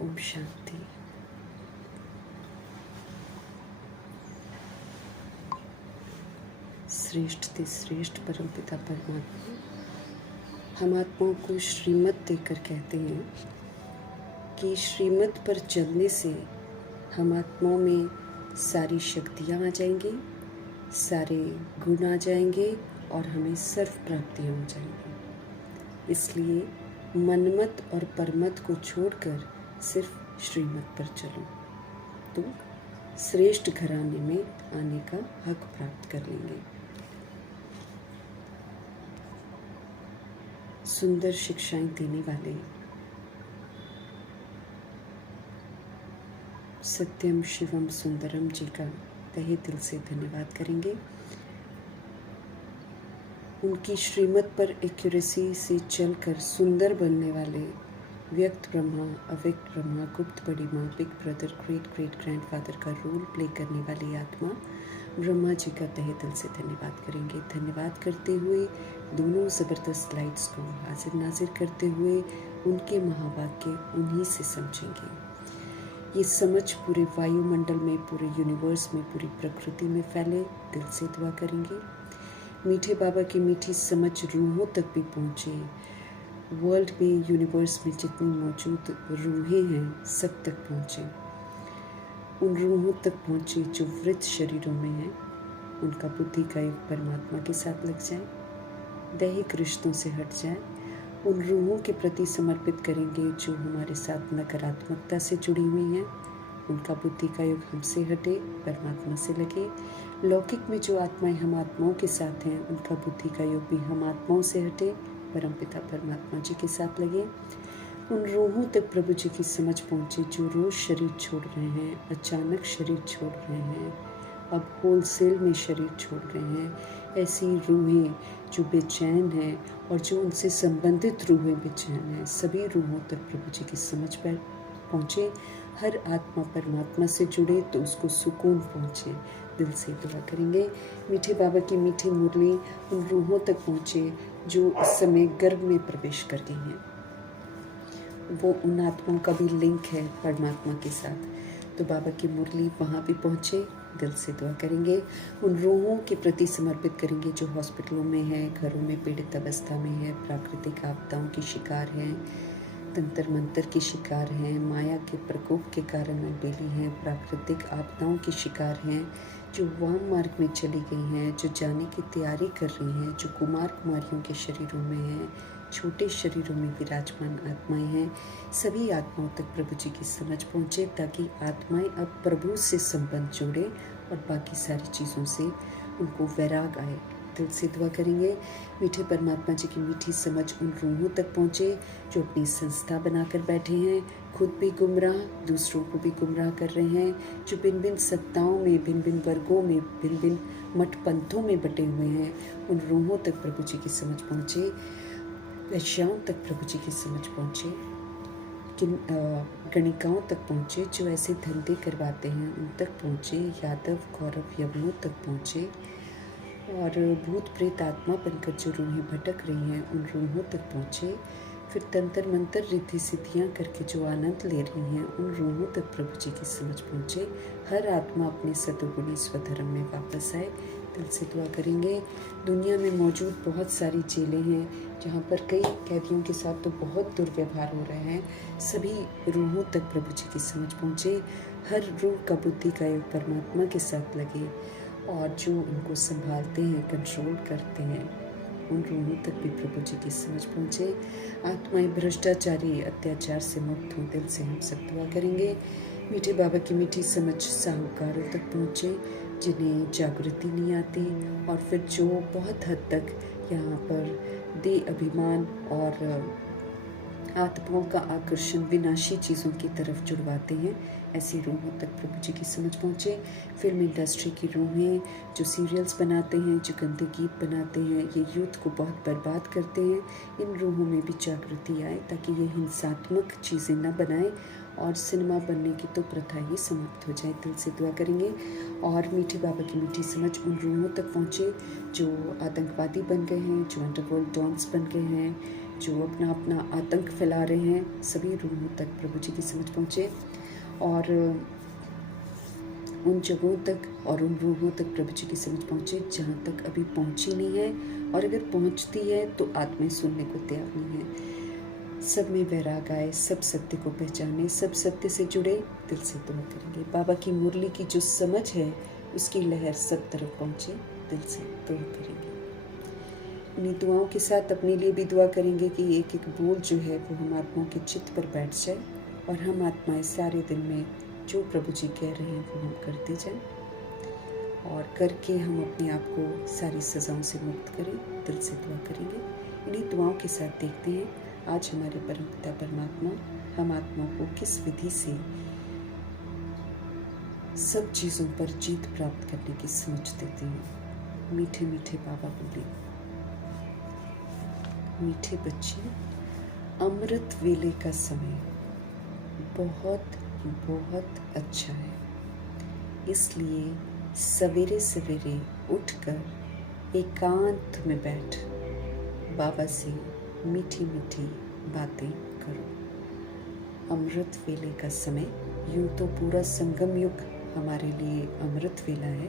ओम शांति। श्रेष्ठ ते श्रेष्ठ परमपिता परमात्मा हम आत्माओं को श्रीमत देकर कहते हैं कि श्रीमत पर चलने से हम आत्माओं में सारी शक्तियाँ आ जाएंगी, सारे गुण आ जाएंगे और हमें सर्व प्राप्तियाँ हो जाएंगी। इसलिए मनमत और परमत को छोड़कर सिर्फ श्रीमत पर चलो तो श्रेष्ठ घराने में आने का हक प्राप्त कर लेंगे। सुंदर शिक्षाएं देने वाले सत्यम शिवम सुंदरम जी का तहे दिल से धन्यवाद करेंगे। उनकी श्रीमत पर एक्यूरेसी से चलकर सुंदर बनने वाले व्यक्त ब्रह्मा, अव्यक्त ब्रह्मा, गुप्त बड़ी माँ, big brother, great great grandfather का रोल प्ले करने वाली आत्मा ब्रह्मा जी का तहे दिल से धन्यवाद करेंगे। धन्यवाद करते हुए दोनों ज़बरदस्त लाइट्स को हाजिर नाजिर करते हुए उनके महावाक्य उन्हीं से समझेंगे। ये समझ पूरे वायुमंडल में, पूरे यूनिवर्स में, पूरी प्रकृति में फैले। दिल से दुआ करेंगे मीठे बाबा की मीठी समझ रूहों तक भी पहुँचे। वर्ल्ड में, यूनिवर्स में जितनी मौजूद रूहें हैं सब तक पहुँचे। उन रूहों तक पहुँचे जो वृद्ध शरीरों में हैं। उनका बुद्धि का योग परमात्मा के साथ लग जाए, दैहिक रिश्तों से हट जाए। उन रूहों के प्रति समर्पित करेंगे जो हमारे साथ नकारात्मकता से जुड़ी हुई हैं। उनका बुद्धि का योग हमसे हटे, परमात्मा से लगे। लौकिक में जो आत्माएं हम आत्माओं के साथ हैं उनका बुद्धि का योग भी हम आत्माओं से हटे, परमपिता परमात्मा जी के साथ लगे। उन रूहों तक प्रभु जी की समझ पहुँचे जो रोज़ शरीर छोड़ रहे हैं, अचानक शरीर छोड़ रहे हैं, अब होलसेल में शरीर छोड़ रहे हैं। ऐसी रूहें जो बेचैन हैं और जो उनसे संबंधित रूहें बेचैन हैं, सभी रूहों तक प्रभु जी की समझ पर पहुँचे। हर आत्मा परमात्मा से जुड़े तो उसको सुकून पहुँचे। दिल से दुआ करेंगे मीठे बाबा की मीठी मुरली उन रूहों तक पहुँचे जो इस समय गर्भ में प्रवेश कर गई हैं। वो उन आत्माओं का भी लिंक है परमात्मा के साथ, तो बाबा की मुरली वहाँ भी पहुँचे। दिल से दुआ करेंगे उन रूहों के प्रति समर्पित करेंगे जो हॉस्पिटलों में हैं, घरों में पीड़ित अवस्था में है, प्राकृतिक आपदाओं की शिकार हैं, तंत्र मंत्र की शिकार हैं, माया के प्रकोप के कारण अनबेली हैं, प्राकृतिक आपदाओं की शिकार हैं, जो वाम मार्ग में चली गई हैं, जो जाने की तैयारी कर रही हैं, जो कुमार कुमारियों के शरीरों में हैं, छोटे शरीरों में विराजमान आत्माएं हैं। सभी आत्माओं तक प्रभु जी की समझ पहुँचे ताकि आत्माएं अब प्रभु से संबंध जोड़े और बाकी सारी चीज़ों से उनको वैराग आए। दिल से दुआ करेंगे मीठे परमात्मा जी की मीठी समझ उन रूहों तक पहुँचे जो अपनी संस्था बनाकर बैठे हैं, खुद भी गुमराह, दूसरों को भी गुमराह कर रहे हैं, जो भिन्न भिन्न सत्ताओं में, भिन्न भिन्न वर्गों में, भिन्न भिन्न मठ पंथों में बटे हुए हैं। उन रूहों तक प्रभु जी की समझ पहुँचे, वैश्याओं तक प्रभु जी की समझ पहुँचे, गणिकाओं तक पहुँचे जो ऐसे धंधे करवाते हैं उन तक पहुँचे, यादव कौरव यवनों तक पहुँचे, और भूत प्रेत आत्मा बनकर जो रूहें भटक रही हैं उन रूहों तक पहुँचे। फिर तंत्र मंत्र रिद्धि सिद्धियाँ करके जो आनंद ले रही हैं उन रूहों तक प्रभु जी की समझ पहुँचे। हर आत्मा अपने सतोगुणी स्वधर्म में वापस आए। दिल से दुआ करेंगे दुनिया में मौजूद बहुत सारी जेलें हैं जहाँ पर कई कैदियों के साथ तो बहुत दुर्व्यवहार हो रहे हैं। सभी रूहों तक प्रभु जी की समझ पहुँचे। हर रूह का बुद्धि का योग परमात्मा के साथ लगे और जो उनको संभालते हैं, कंट्रोल करते हैं, उन रूहों तक भी प्रभु जी की समझ पहुँचे। आत्माएं भ्रष्टाचारी अत्याचार से मुक्त हों। दिल से हम सब दुआ करेंगे मीठे बाबा की मीठी समझ साहूकारों तक पहुँचे जिन्हें जागृति नहीं आती, और फिर जो बहुत हद तक यहाँ पर दे अभिमान और आत्माओं का आकर्षण विनाशी चीज़ों की तरफ जुड़वाते हैं, ऐसी रूहों तक प्रभु जी की समझ पहुँचे। फिल्म इंडस्ट्री की रूहें जो सीरियल्स बनाते हैं, जो गंदे गीत बनाते हैं, ये यूथ को बहुत बर्बाद करते हैं, इन रूहों में भी जागृति आए ताकि ये हिंसात्मक चीज़ें न बनाएं और सिनेमा बनने की तो प्रथा ही समाप्त हो जाए। दिल से दुआ करेंगे और मीठे बाबा की मीठी समझ उन रूहों तक पहुँचे जो आतंकवादी बन गए हैं, जो अंडरवर्ल्ड डॉन्स बन गए हैं, जो अपना अपना आतंक फैला रहे हैं, सभी रूहों तक प्रभु जी की समझ पहुँचे और उन जगहों तक और उन रूहों तक प्रभु जी की समझ पहुँचे जहाँ तक अभी पहुँची नहीं है, और अगर पहुँचती है तो आत्माएं सुनने को तैयार नहीं है। सब में वैराग आए, सब सत्य को पहचाने, सब सत्य से जुड़े, दिल से दुआ करेंगे। बाबा की मुरली की जो समझ है उसकी लहर सब तरफ पहुँचे, दिल से दुआ करेंगे। इन्हीं दुआओं के साथ अपने लिए भी दुआ करेंगे कि एक एक बोल जो है वो हम आत्माओं के चित्त पर बैठ जाए और हम आत्माएं सारे दिन में जो प्रभु जी कह रहे हैं वो हम करते जाएं, और करके हम अपने आप को सारी सज़ाओं से मुक्त करें, दिल से दुआ करेंगे। इन्हीं दुआओं के साथ देखते हैं आज हमारे परमपिता परमात्मा हम आत्माओं को किस विधि से सब चीज़ों पर जीत प्राप्त करने की समझ देते हैं। मीठे मीठे बाबा बोले, मीठे बच्चे, अमृत वेले का समय बहुत बहुत अच्छा है, इसलिए सवेरे सवेरे उठकर एकांत में बैठ बाबा से मीठी मीठी बातें करो। अमृत वेले का समय, यूँ तो पूरा संगम युग हमारे लिए अमृत वेला है,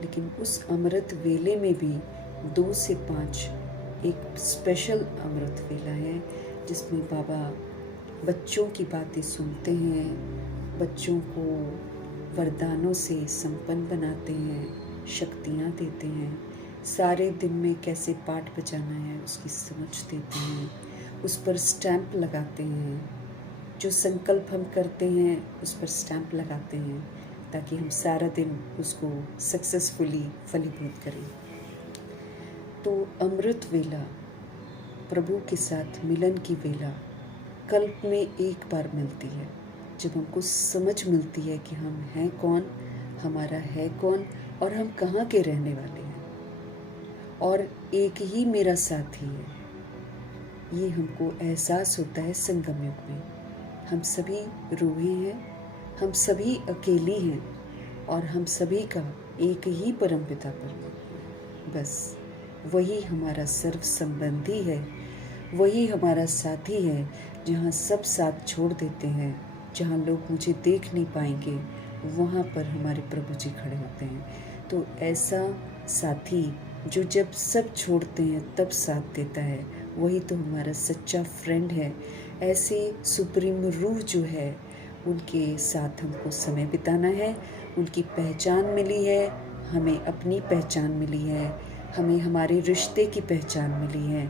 लेकिन उस अमृत वेले में भी 2 से 5 एक स्पेशल अमृत वेला है जिसमें बाबा बच्चों की बातें सुनते हैं, बच्चों को वरदानों से संपन्न बनाते हैं, शक्तियाँ देते हैं, सारे दिन में कैसे पाठ बजाना है उसकी समझ देते हैं, उस पर स्टैंप लगाते हैं, जो संकल्प हम करते हैं उस पर स्टैंप लगाते हैं ताकि हम सारा दिन उसको सक्सेसफुली फलीभूत करें। तो अमृत वेला, प्रभु के साथ मिलन की वेला कल्प में एक बार मिलती है, जब हमको समझ मिलती है कि हम हैं कौन, हमारा है कौन और हम कहाँ के रहने वाले हैं, और एक ही मेरा साथी है। ये हमको एहसास होता है संगम युग में। हम सभी रूहें हैं, हम सभी अकेली हैं और हम सभी का एक ही परमपिता परमात्मा, बस वही हमारा सर्व संबंधी है, वही हमारा साथी है। जहाँ सब साथ छोड़ देते हैं, जहाँ लोग मुझे देख नहीं पाएंगे, वहाँ पर हमारे प्रभु जी खड़े होते हैं। तो ऐसा साथी जो जब सब छोड़ते हैं तब साथ देता है, वही तो हमारा सच्चा फ्रेंड है। ऐसे सुप्रीम रूह जो है उनके साथ हमको समय बिताना है, उनकी पहचान मिली है, हमें अपनी पहचान मिली है, हमें हमारे रिश्ते की पहचान मिली है।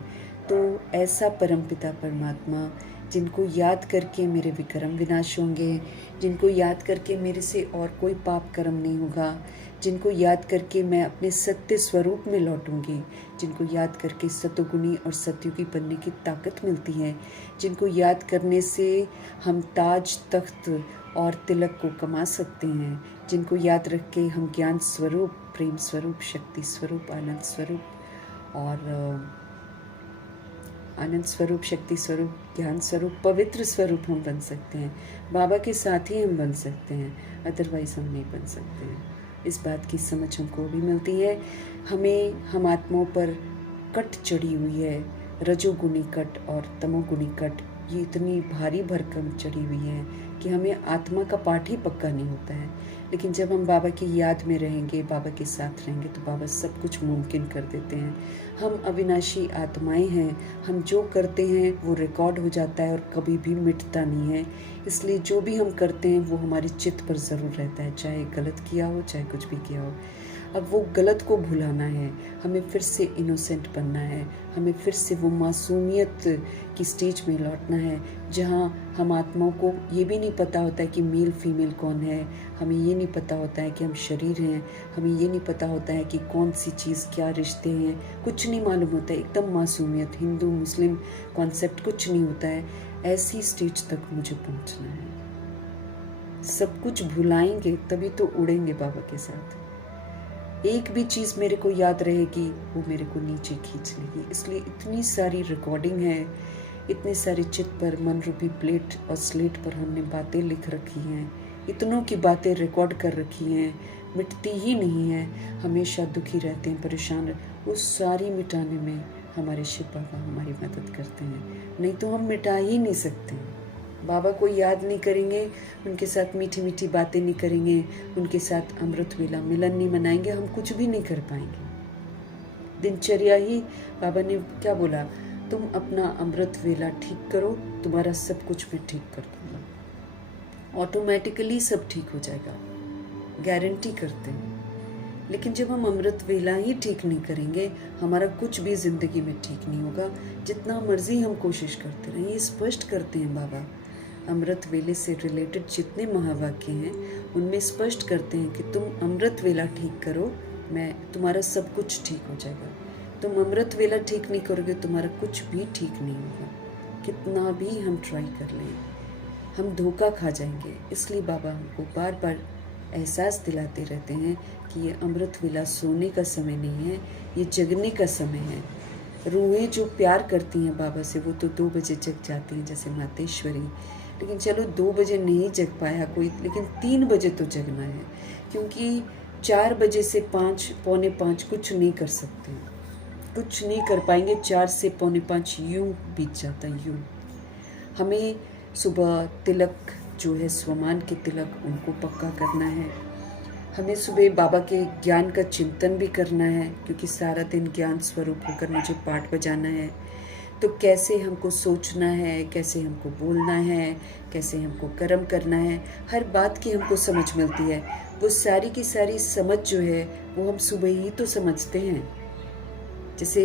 तो ऐसा परमपिता परमात्मा जिनको याद करके मेरे विक्रम विनाश होंगे, जिनको याद करके मेरे से और कोई पाप कर्म नहीं होगा, जिनको याद करके मैं अपने सत्य स्वरूप में लौटूंगी, जिनको याद करके सतोगुणी और सतयुगी बनने की ताकत मिलती है, जिनको याद करने से हम ताज तख्त और तिलक को कमा सकते हैं, जिनको याद रख के हम ज्ञान स्वरूप, प्रेम स्वरूप, शक्ति स्वरूप, आनंद स्वरूप और आनंद स्वरूप, शक्ति स्वरूप, ज्ञान स्वरूप, पवित्र स्वरूप हम बन सकते हैं। बाबा के साथ ही हम बन सकते हैं, अदरवाइज हम नहीं बन सकते हैं। इस बात की समझ हमको भी मिलती है। हम आत्माओं पर कट चढ़ी हुई है, रजोगुनी कट और तमोगुनी कट, ये इतनी भारी भरकम चढ़ी हुई है कि हमें आत्मा का पाठ ही पक्का नहीं होता है। लेकिन जब हम बाबा की याद में रहेंगे, बाबा के साथ रहेंगे, तो बाबा सब कुछ मुमकिन कर देते हैं। हम अविनाशी आत्माएं हैं, हम जो करते हैं वो रिकॉर्ड हो जाता है और कभी भी मिटता नहीं है। इसलिए जो भी हम करते हैं वो हमारे चित्त पर ज़रूर रहता है, चाहे गलत किया हो, चाहे कुछ भी किया हो। अब वो गलत को भुलाना है, हमें फिर से इनोसेंट बनना है, हमें फिर से वो मासूमियत की स्टेज में लौटना है जहाँ हम आत्माओं को ये भी नहीं पता होता है कि मेल फीमेल कौन है, हमें ये नहीं पता होता है कि हम शरीर हैं, हमें ये नहीं पता होता है कि कौन सी चीज़ क्या रिश्ते हैं, कुछ नहीं मालूम होता है, एकदम मासूमियत, हिंदू मुस्लिम कॉन्सेप्ट कुछ नहीं होता है। ऐसी स्टेज तक मुझे पहुँचना है। सब कुछ भुलाएंगे तभी तो उड़ेंगे बाबा के साथ। एक भी चीज़ मेरे को याद रहेगी वो मेरे को नीचे खींच लेगी। इसलिए इतनी सारी रिकॉर्डिंग है, इतने सारे चित्त पर, मन रूपी प्लेट और स्लेट पर हमने बातें लिख रखी हैं, इतनों की बातें रिकॉर्ड कर रखी हैं, मिटती ही नहीं है, हमेशा दुखी रहते हैं, परेशान। वो सारी मिटाने में हमारे शिव बाबा हमारी मदद करते हैं, नहीं तो हम मिटा ही नहीं सकते हैं। बाबा को याद नहीं करेंगे, उनके साथ मीठी मीठी बातें नहीं करेंगे, उनके साथ अमृत वेला मिलन नहीं मनाएंगे, हम कुछ भी नहीं कर पाएंगे। दिनचर्या ही, बाबा ने क्या बोला, तुम अपना अमृत वेला ठीक करो, तुम्हारा सब कुछ मैं ठीक कर दूंगा, ऑटोमेटिकली सब ठीक हो जाएगा, गारंटी करते हैं। लेकिन जब हम अमृत वेला ही ठीक नहीं करेंगे, हमारा कुछ भी जिंदगी में ठीक नहीं होगा, जितना मर्जी हम कोशिश करते रहें। ये स्पष्ट करते हैं बाबा, अमृत वेले से रिलेटेड जितने महावाक्य हैं उनमें स्पष्ट करते हैं कि तुम अमृत वेला ठीक करो, मैं तुम्हारा सब कुछ ठीक हो जाएगा। तुम अमृत वेला ठीक नहीं करोगे, तुम्हारा कुछ भी ठीक नहीं होगा। कितना भी हम ट्राई कर लें, हम धोखा खा जाएंगे। इसलिए बाबा हमको बार बार एहसास दिलाते रहते हैं कि ये अमृत वेला सोने का समय नहीं है, ये जगने का समय है। रूहें जो प्यार करती हैं बाबा से, वो तो 2 बजे जग जाती हैं, जैसे मातेश्वरी। लेकिन चलो 2 बजे नहीं जग पाया कोई, लेकिन 3 बजे तो जगना है, क्योंकि 4 बजे से 5, पौने 5 कुछ नहीं कर सकते, कुछ नहीं कर पाएंगे। 4 से पौने 5 यूं बीत जाता है, यूं। हमें सुबह तिलक जो है, स्वमान के तिलक, उनको पक्का करना है। हमें सुबह बाबा के ज्ञान का चिंतन भी करना है, क्योंकि सारा दिन ज्ञान स्वरूप होकर मुझे पाठ बजाना है। तो कैसे हमको सोचना है, कैसे हमको बोलना है, कैसे हमको कर्म करना है, हर बात की हमको समझ मिलती है। वो सारी की सारी समझ जो है वो हम सुबह ही तो समझते हैं। जैसे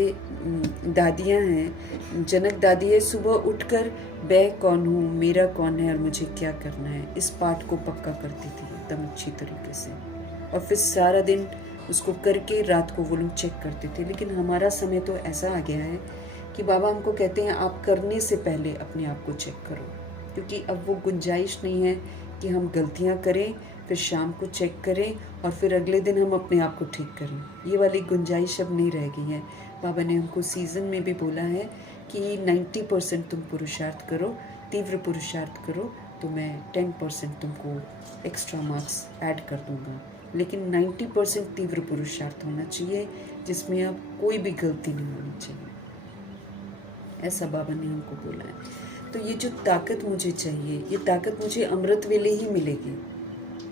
दादियाँ हैं, जनक दादी है, सुबह उठकर मैं कौन हूँ, मेरा कौन है और मुझे क्या करना है, इस पाठ को पक्का करती थी एकदम अच्छी तरीके से, और फिर सारा दिन उसको करके रात को वो लोग चेक करते थे। लेकिन हमारा समय तो ऐसा आ गया है कि बाबा हमको कहते हैं आप करने से पहले अपने आप को चेक करो, क्योंकि अब वो गुंजाइश नहीं है कि हम गलतियाँ करें, फिर शाम को चेक करें और फिर अगले दिन हम अपने आप को ठीक करें। ये वाली गुंजाइश अब नहीं रह गई है। बाबा ने हमको सीज़न में भी बोला है कि 90% तुम पुरुषार्थ करो, तीव्र पुरुषार्थ करो, तो मैं 10% तुमको एक्स्ट्रा मार्क्स ऐड कर दूंगा। लेकिन 90% तीव्र पुरुषार्थ होना चाहिए, जिसमें अब कोई भी गलती नहीं होनी चाहिए, ऐसा बाबा ने हमको बोला है। तो ये जो ताकत मुझे चाहिए, ये ताकत मुझे अमृत वेले ही मिलेगी।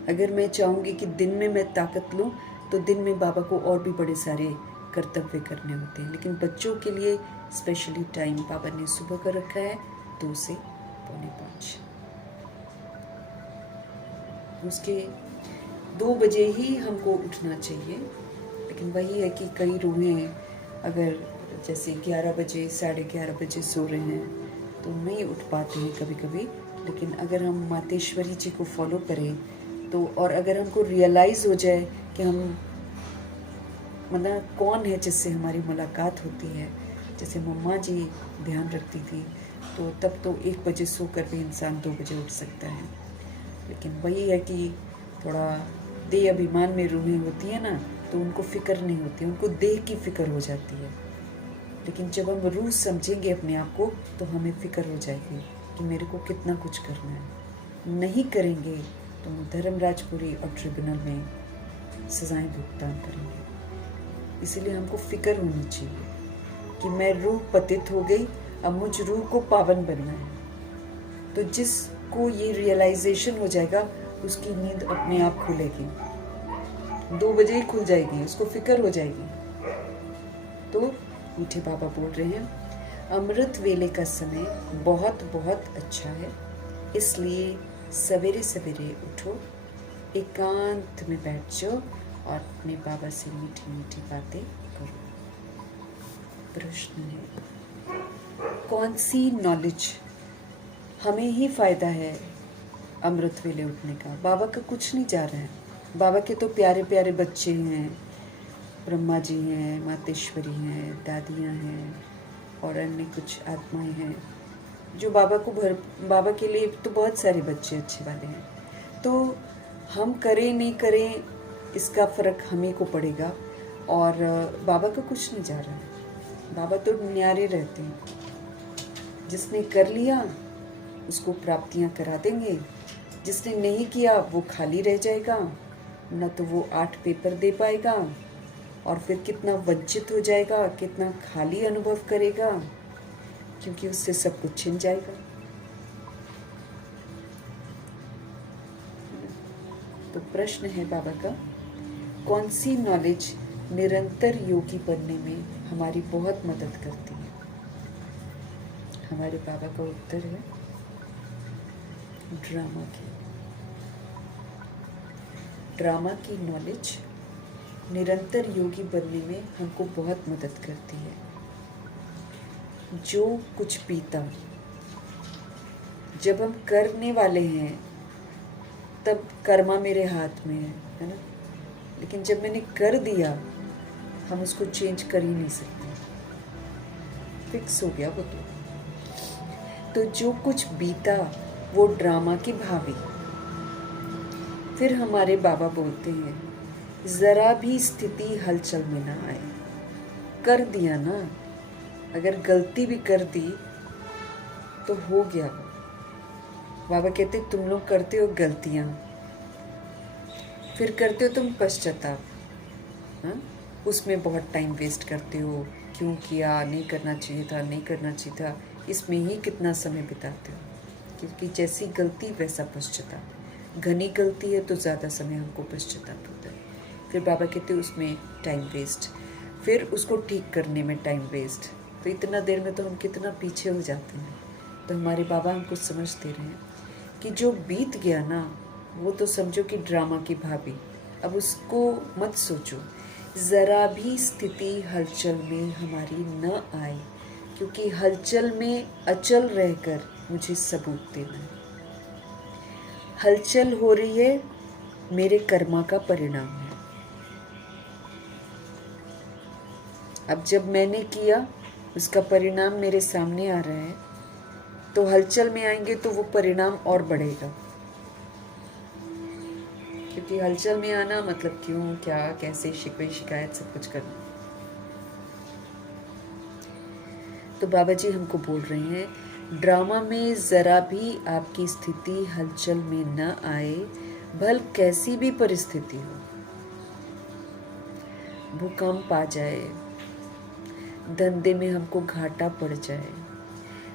अगर मैं चाहूँगी कि दिन में मैं ताकत लूँ, तो दिन में बाबा को और भी बड़े सारे कर्तव्य करने होते हैं। लेकिन बच्चों के लिए स्पेशली टाइम बाबा ने सुबह का रखा है 2 से पौने 5। उसके 2 बजे ही हमको उठना चाहिए। लेकिन वही है कि कई रूहें अगर जैसे 11 बजे, 11:30 बजे सो रहे हैं तो नहीं उठ पाते हैं कभी कभी। लेकिन अगर हम मातेश्वरी जी को फॉलो करें तो, और अगर हमको रियलाइज़ हो जाए कि हम मतलब कौन है जिससे हमारी मुलाकात होती है, जैसे मम्मा जी ध्यान रखती थी, तो तब तो 1 बजे सो कर भी इंसान 2 बजे उठ सकता है। लेकिन वही है कि थोड़ा देह अभिमान में रूहें होती है ना, तो उनको फिक्र नहीं होती, उनको देह की फिक्र हो जाती है। लेकिन जब हम रूह समझेंगे अपने आप को, तो हमें फिक्र हो जाएगी कि मेरे को कितना कुछ करना है। नहीं करेंगे तो हम धर्मराजपुरी और ट्रिब्यूनल में सजाएं भुगतान करेंगे। इसीलिए हमको फिक्र होनी चाहिए कि मैं रूह पतित हो गई, अब मुझ रूह को पावन बनना है। तो जिसको ये रियलाइजेशन हो जाएगा, उसकी नींद अपने आप खुलेगी, 2 बजे ही खुल जाएगी, उसको फिक्र हो जाएगी। तो मीठे बाबा बोल रहे हैं, अमृत वेले का समय बहुत बहुत अच्छा है, इसलिए सवेरे सवेरे उठो, एकांत में बैठ जाओ और अपने बाबा से मीठी मीठी बातें करो। प्रश्न है, कौन सी नॉलेज हमें ही फ़ायदा है अमृत वेले उठने का? बाबा का कुछ नहीं जा रहा है। बाबा के तो प्यारे प्यारे बच्चे हैं, ब्रह्मा जी हैं, मातेश्वरी हैं, दादियाँ हैं और अन्य कुछ आत्माएं हैं जो बाबा के लिए तो बहुत सारे बच्चे अच्छे वाले हैं। तो हम करें नहीं करें इसका फ़र्क हमें को पड़ेगा, और बाबा का कुछ नहीं जा रहा है। बाबा तो न्यारे रहते हैं, जिसने कर लिया उसको प्राप्तियां करा देंगे, जिसने नहीं किया वो खाली रह जाएगा, न तो वो 8 पेपर दे पाएगा, और फिर कितना वंचित हो जाएगा, कितना खाली अनुभव करेगा, क्योंकि उससे सब कुछ छिन जाएगा। तो प्रश्न है बाबा का, कौन सी नॉलेज निरंतर योगी बनने में हमारी बहुत मदद करती है? हमारे बाबा का उत्तर है ड्रामा की नॉलेज निरंतर योगी बनने में हमको बहुत मदद करती है। जो कुछ बीता, जब हम करने वाले हैं तब कर्मा मेरे हाथ में है ना, लेकिन जब मैंने कर दिया हम उसको चेंज कर ही नहीं सकते, फिक्स हो गया वो। तो जो कुछ बीता वो ड्रामा की भावी। फिर हमारे बाबा बोलते हैं, जरा भी स्थिति हलचल में ना आए। कर दिया ना, अगर गलती भी कर दी तो हो गया। बाबा कहते तुम लोग करते हो गलतियां, फिर करते हो तुम पश्चाताप, हाँ, उसमें बहुत टाइम वेस्ट करते हो, क्यों किया, नहीं करना चाहिए था, नहीं करना चाहिए था, इसमें ही कितना समय बिताते हो, क्योंकि जैसी गलती वैसा पश्चाताप। घनी गलती है तो ज़्यादा समय हमको पश्चाताप होता है। फिर बाबा कहते हैं उसमें टाइम वेस्ट, फिर उसको ठीक करने में टाइम वेस्ट। तो इतना देर में तो हम कितना पीछे हो जाते हैं। तो हमारे बाबा हमको समझ दे रहे हैं कि जो बीत गया ना, वो तो समझो कि ड्रामा की भाभी, अब उसको मत सोचो। ज़रा भी स्थिति हलचल में हमारी न आए, क्योंकि हलचल में अचल रहकर मुझे सबूत देना है। हलचल हो रही है मेरे कर्मा का परिणाम है। अब जब मैंने किया उसका परिणाम मेरे सामने आ रहा है, तो हलचल में आएंगे तो वो परिणाम और बढ़ेगा, क्योंकि हलचल में आना मतलब क्यों, क्या, कैसे, शिकवे शिकायत सब कुछ करना। तो बाबा जी हमको बोल रहे हैं, ड्रामा में जरा भी आपकी स्थिति हलचल में न आए, भल कैसी भी परिस्थिति हो, भूकंप आ जाए, धंधे में हमको घाटा पड़ जाए,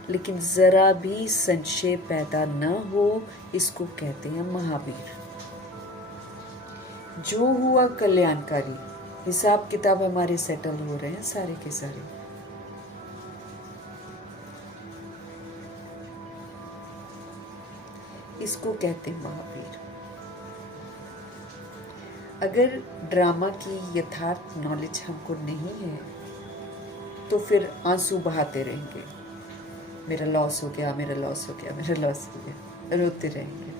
लेकिन जरा भी संशय पैदा न हो, इसको कहते हैं महावीर। जो हुआ कल्याणकारी, हिसाब किताब हमारे सेटल हो रहे हैं सारे के सारे। इसको कहते हैं महावीर। अगर ड्रामा की यथार्थ नॉलेज हमको नहीं है तो फिर आंसू बहाते रहेंगे, मेरा लॉस हो गया, मेरा लॉस हो गया, मेरा लॉस हो गया, रोते रहेंगे।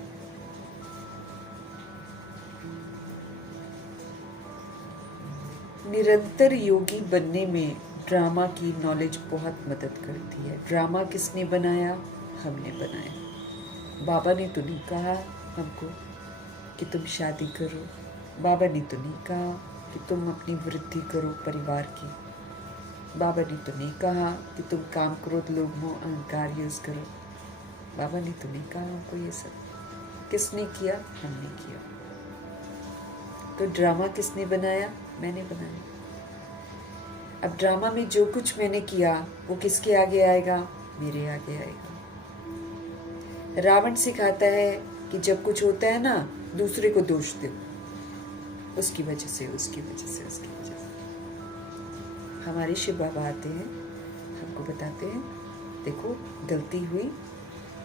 निरंतर योगी बनने में ड्रामा की नॉलेज बहुत मदद करती है। ड्रामा किसने बनाया? हमने बनाया। बाबा ने तो नहीं कहा हमको कि तुम शादी करो, बाबा ने तो नहीं कहा कि तुम अपनी वृद्धि करो परिवार की, बाबा ने तो नहीं कहा कि तुम काम, क्रोध, लोभ, मोह, अहंकार यूज़ करो, बाबा ने तो नहीं कहा हमको ये सब। किसने किया? हमने किया। तो ड्रामा किसने बनाया? मैंने बनाया। अब ड्रामा में जो कुछ मैंने किया वो किसके आगे आएगा? मेरे आगे आएगा। रावण सिखाता है कि जब कुछ होता है ना, दूसरे को दोष दो, उसकी वजह से, उसकी वजह से, उसकी वजह से। हमारे शिव बाबा आते हैं, हमको बताते हैं, देखो गलती हुई,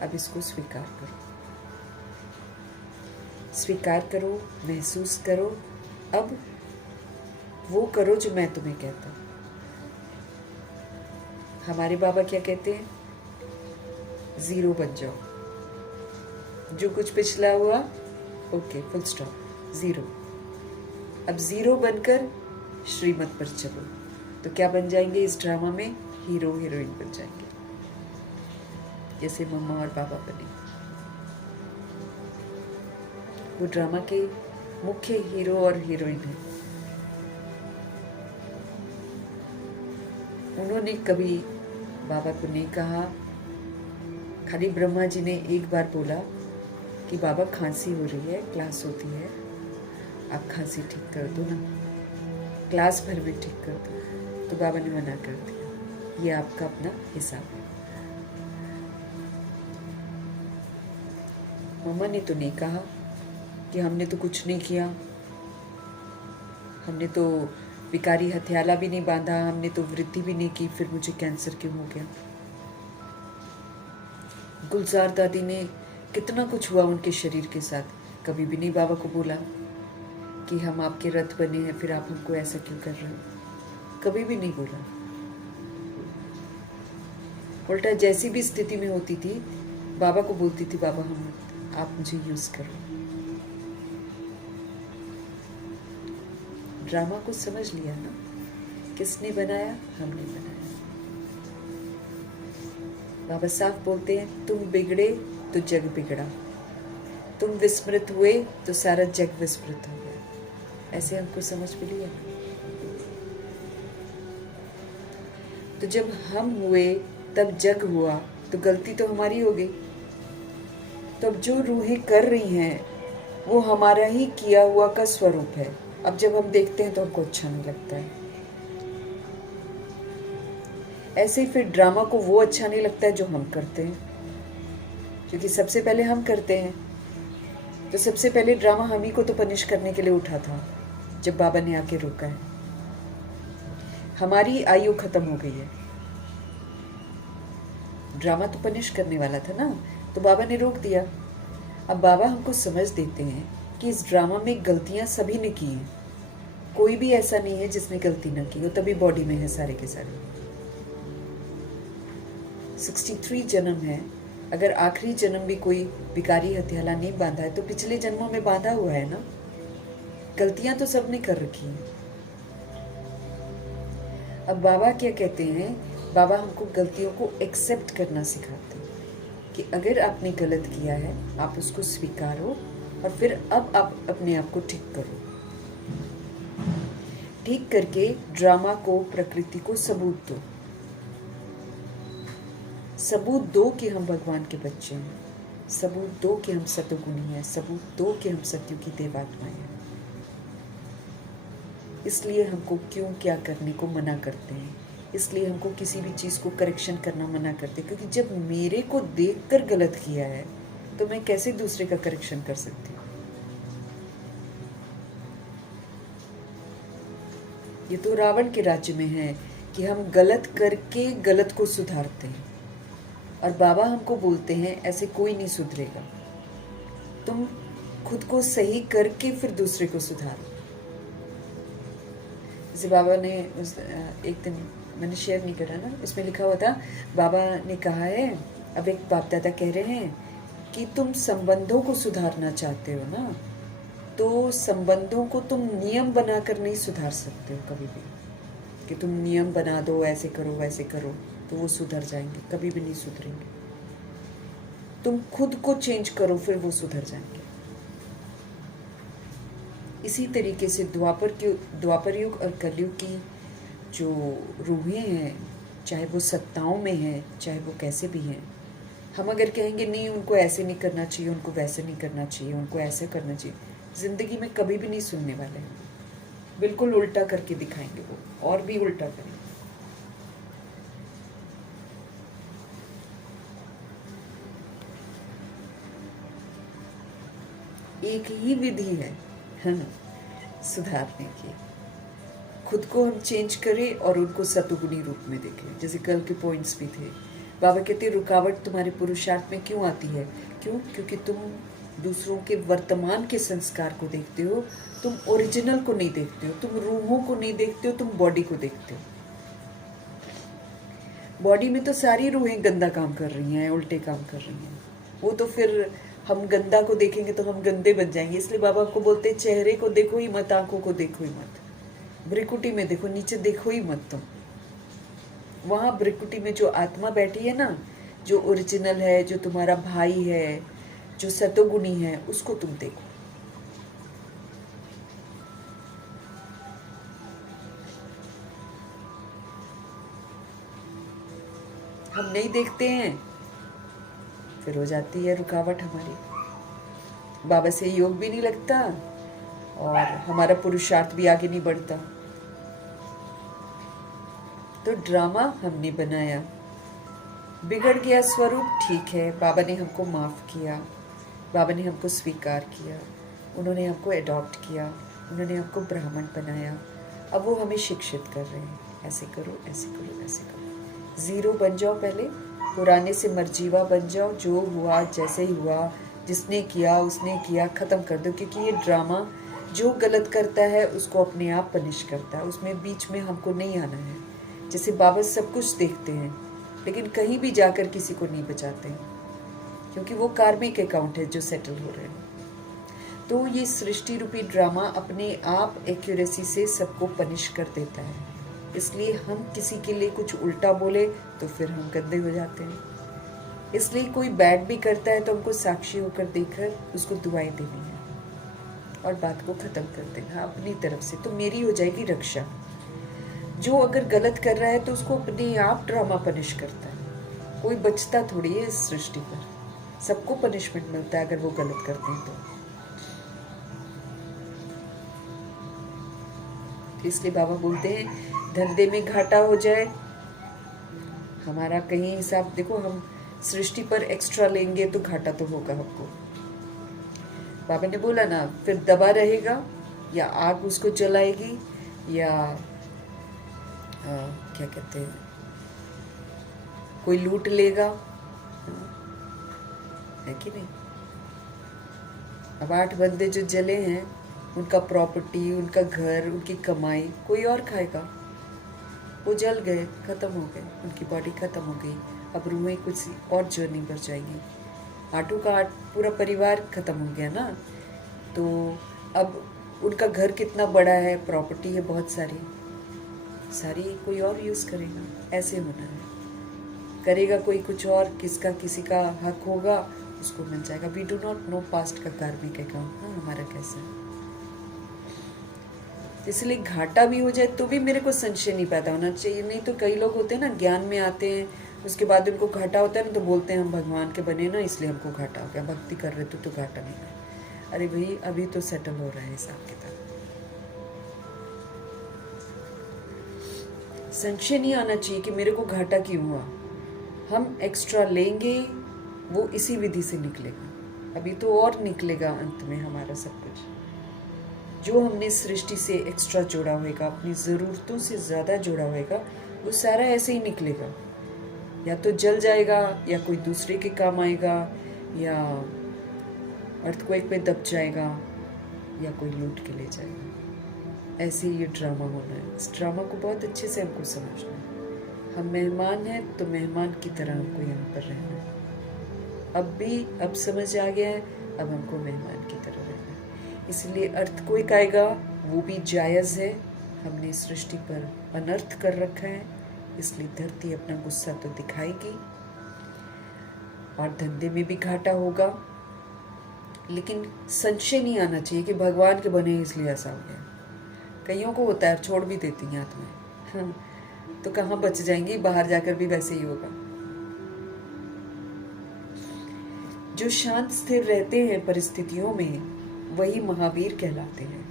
अब इसको स्वीकार करो, स्वीकार करो, महसूस करो, अब वो करो जो मैं तुम्हें कहता हूँ। हमारे बाबा क्या कहते हैं? जीरो बन जाओ। जो कुछ पिछला हुआ, ओके, फुल स्टॉप, जीरो। अब जीरो बनकर श्रीमत पर चलो, तो क्या बन जाएंगे इस ड्रामा में? हीरो हीरोइन बन जाएंगे, जैसे मम्मा और पापा बने। वो ड्रामा के मुख्य हीरो और हीरोइन है। उन्होंने कभी बाबा को नहीं कहा, खाली ब्रह्मा जी ने एक बार बोला कि बाबा खांसी हो रही है, क्लास होती है, आप खांसी ठीक कर दो ना। क्लास भर में ठीक कर दो, तो बाबा ने मना कर दिया, ये आपका अपना हिसाब है। मम्मा ने तो नहीं कहा कि हमने तो कुछ नहीं किया, हमने तो विकारी हथियाला भी नहीं बांधा, हमने तो वृद्धि भी नहीं की, फिर मुझे कैंसर क्यों हो गया। गुलजार दादी ने कितना कुछ हुआ उनके शरीर के साथ, कभी भी नहीं बाबा को बोला कि हम आपके रथ बने हैं, फिर आप हमको ऐसा क्यों कर रहे हो, कभी भी नहीं बोला। उल्टा जैसी भी स्थिति में होती थी बाबा को बोलती थी, बाबा आप मुझे यूज करो। ड्रामा को समझ लिया ना, किसने बनाया, हमने बनाया। बाबा साफ बोलते हैं, तुम बिगड़े तो जग बिगड़ा, तुम विस्मृत हुए तो सारा जग विस्मृत हो गया। ऐसे हमको समझ में लिया। तो जब हम हुए तब जग हुआ, तो गलती तो हमारी हो गई। तो अब जो रूहें कर रही हैं वो हमारा ही किया हुआ का स्वरूप है। अब जब हम देखते हैं तो हमको अच्छा नहीं लगता है। ऐसे ही फिर ड्रामा को वो अच्छा नहीं लगता है जो हम करते हैं, क्योंकि सबसे पहले हम करते हैं। तो सबसे पहले ड्रामा हम ही को तो पनिश करने के लिए उठा था, जब बाबा ने आके रोका है। हमारी आयु खत्म हो गई है, ड्रामा तो पनिश करने वाला था ना, तो बाबा ने रोक दिया। अब बाबा हमको समझ देते हैं कि इस ड्रामा में गलतियां सभी ने की हैं, कोई भी ऐसा नहीं है जिसने गलती ना की हो, तभी बॉडी में है सारे के सारे। 63 जन्म है, अगर आखिरी जन्म भी कोई विकारी हथियाला नहीं बांधा है तो पिछले जन्मों में बांधा हुआ है ना। गलतियां तो सबने कर रखी हैं। अब बाबा क्या कहते हैं, बाबा हमको गलतियों को एक्सेप्ट करना सिखाते हैं कि अगर आपने गलत किया है आप उसको स्वीकारो और फिर अब आप अपने आप को ठीक करो। ठीक करके ड्रामा को, प्रकृति को सबूत दो। सबूत दो कि हम भगवान के बच्चे हैं, सबूत दो कि हम सतोगुणी हैं, सबूत दो कि हम सत्युग की देवात्माएं हैं। इसलिए हमको क्यों क्या करने को मना करते हैं, इसलिए हमको किसी भी चीज़ को करेक्शन करना मना करते हैं, क्योंकि जब मेरे को देखकर गलत किया है तो मैं कैसे दूसरे का करेक्शन कर सकती हूँ। ये तो रावण के राज्य में है कि हम गलत करके गलत को सुधारते हैं, और बाबा हमको बोलते हैं ऐसे कोई नहीं सुधरेगा, तुम खुद को सही करके फिर दूसरे को सुधारो। जैसे बाबा ने एक दिन मैंने शेयर नहीं करा ना, इसमें लिखा हुआ था, बाबा ने कहा है, अब एक बाप दादा कह रहे हैं कि तुम संबंधों को सुधारना चाहते हो ना, तो संबंधों को तुम नियम बनाकर नहीं सुधार सकते हो कभी भी, कि तुम नियम बना दो, ऐसे करो वैसे करो तो वो सुधर जाएंगे, कभी भी नहीं सुधरेंगे। तुम खुद को चेंज करो फिर वो सुधर जाएंगे। इसी तरीके से द्वापर युग और कलयुग की जो रूहें हैं, चाहे वो सत्ताओं में हैं, चाहे वो कैसे भी हैं, हम अगर कहेंगे नहीं उनको ऐसे नहीं करना चाहिए, उनको वैसे नहीं करना चाहिए, उनको ऐसे करना चाहिए, ज़िंदगी में कभी भी नहीं सुनने वाले हैं। बिल्कुल उल्टा करके दिखाएंगे वो, और भी उल्टा करेंगे। एक ही विधि है ना सुधारने की, खुद को हम चेंज करें और उनको सतुगुणी रूप में देखें। जैसे कल के पॉइंट्स भी थे, बाबा कहते रुकावट तुम्हारे पुरुषार्थ में क्यों आती है, क्योंकि तुम दूसरों के वर्तमान के संस्कार को देखते हो, तुम ओरिजिनल को नहीं देखते हो, तुम रूहों को नहीं देखते हो, तुम बॉडी को देखते हो। बॉडी में तो सारी रूहें गंदा काम कर रही हैं, उल्टे काम कर रही हैं, वो तो फिर हम गंदा को देखेंगे तो हम गंदे बन जाएंगे। इसलिए बाबा को बोलते हैं चेहरे को देखो ही मत, आंखों को देखो ही मत, भ्रिकुटी में देखो, नीचे देखो ही मत तुम। वहाँ भ्रिकुटी में जो आत्मा बैठी है ना, जो ओरिजिनल है, जो तुम्हारा भाई है, जो सतोगुणी है, उसको तुम देखो। हम नहीं देखते हैं, फिर हो जाती है रुकावट हमारी, बाबा से योग भी नहीं लगता और हमारा पुरुषार्थ भी आगे नहीं बढ़ता। तो ड्रामा हमने बनाया, बिगड़ गया स्वरूप, ठीक है, बाबा ने हमको माफ़ किया, बाबा ने हमको स्वीकार किया, उन्होंने हमको अडॉप्ट किया, उन्होंने हमको ब्राह्मण बनाया। अब वो हमें शिक्षित कर रहे हैं, ऐसे करो, ऐसे करो, ऐसे करो। ज़ीरो बन जाओ, पहले पुराने से मर्जीवा बन जाओ, जो हुआ जैसे ही हुआ, जिसने किया उसने किया, ख़त्म कर दो। क्योंकि ये ड्रामा जो गलत करता है उसको अपने आप पनिश करता है, उसमें बीच में हमको नहीं आना है। जैसे बाबा सब कुछ देखते हैं लेकिन कहीं भी जाकर किसी को नहीं बचाते हैं, क्योंकि वो कार्मिक अकाउंट है जो सेटल हो रहे हैं। तो ये सृष्टि रूपी ड्रामा अपने आप एक्यूरेसी से सबको पनिश कर देता है। इसलिए हम किसी के लिए कुछ उल्टा बोले तो फिर हम गंदे हो जाते हैं। इसलिए कोई बैड भी करता है तो हमको साक्षी होकर देखकर उसको दुआएं देनी है और बात को ख़त्म कर देना अपनी तरफ से, तो मेरी हो जाएगी रक्षा। जो अगर गलत कर रहा है तो उसको अपने आप ड्रामा पनिश करता है, कोई बचता थोड़ी है इस सृष्टि पर, सबको पनिशमेंट मिलता है अगर वो गलत करते हैं तो। इसलिए बाबा बोलते हैं धंधे में घाटा हो जाए, हमारा कहीं हिसाब देखो, हम सृष्टि पर एक्स्ट्रा लेंगे तो घाटा तो होगा हमको। बाबा ने बोला ना, फिर दबा रहेगा या आग उसको जलाएगी या क्या कहते हैं, कोई लूट लेगा, है कि नहीं। अब 8 बंदे जो जले हैं उनका प्रॉपर्टी, उनका घर, उनकी कमाई कोई और खाएगा। वो जल गए, ख़त्म हो गए, उनकी बॉडी ख़त्म हो गई। अब रूहें कुछ और जर्नी पर जाएंगी। आटू का पूरा परिवार ख़त्म हो गया ना, तो अब उनका घर कितना बड़ा है, प्रॉपर्टी है बहुत सारी, सारी कोई और यूज़ करेगा। ऐसे होना है, करेगा कोई कुछ और, किसका किसी का हक होगा उसको मिल जाएगा। We do not know past का कार्मिक अकाउंट ना हमारा कैसा है। इसलिए घाटा भी हो जाए तो भी मेरे को संशय नहीं पैदा होना चाहिए। नहीं तो कई लोग होते हैं ना, ज्ञान में आते हैं, उसके बाद उनको घाटा होता है ना तो बोलते हैं हम भगवान के बने ना इसलिए हमको घाटा हो गया, भक्ति कर रहे तो घाटा नहीं है। अरे भाई अभी तो सेटल हो रहा है हिसाब किताब। संशय नहीं आना चाहिए कि मेरे को घाटा क्यों हुआ। हम एक्स्ट्रा लेंगे वो इसी विधि से निकलेगा, अभी तो और निकलेगा अंत में हमारा सब कुछ। जो हमने सृष्टि से एक्स्ट्रा जोड़ा होएगा, अपनी ज़रूरतों से ज़्यादा जोड़ा होएगा, वो सारा ऐसे ही निकलेगा। या तो जल जाएगा या कोई दूसरे के काम आएगा या अर्थक्वेक पे दब जाएगा या कोई लूट के ले जाएगा। ऐसे ही ये ड्रामा होना है। इस ड्रामा को बहुत अच्छे से हमको समझना है। हम मेहमान हैं तो मेहमान की तरह हमको यहाँ पर रहना है। अब समझ आ गया है, अब हमको मेहमान की तरह रहना है। इसलिए अर्थक्वेक आएगा, वो भी जायज़ है। हमने सृष्टि पर अनर्थ कर रखा है, इसलिए धरती अपना गुस्सा तो दिखाएगी और धंधे में भी घाटा होगा। लेकिन संशय नहीं आना चाहिए कि भगवान के बने इसलिए ऐसा हो गया। कईयों को होता है, छोड़ भी देती हैं हाथ में, तो कहाँ बच जाएंगी, बाहर जाकर भी वैसे ही होगा। जो शांत स्थिर रहते हैं परिस्थितियों में वही महावीर कहलाते हैं।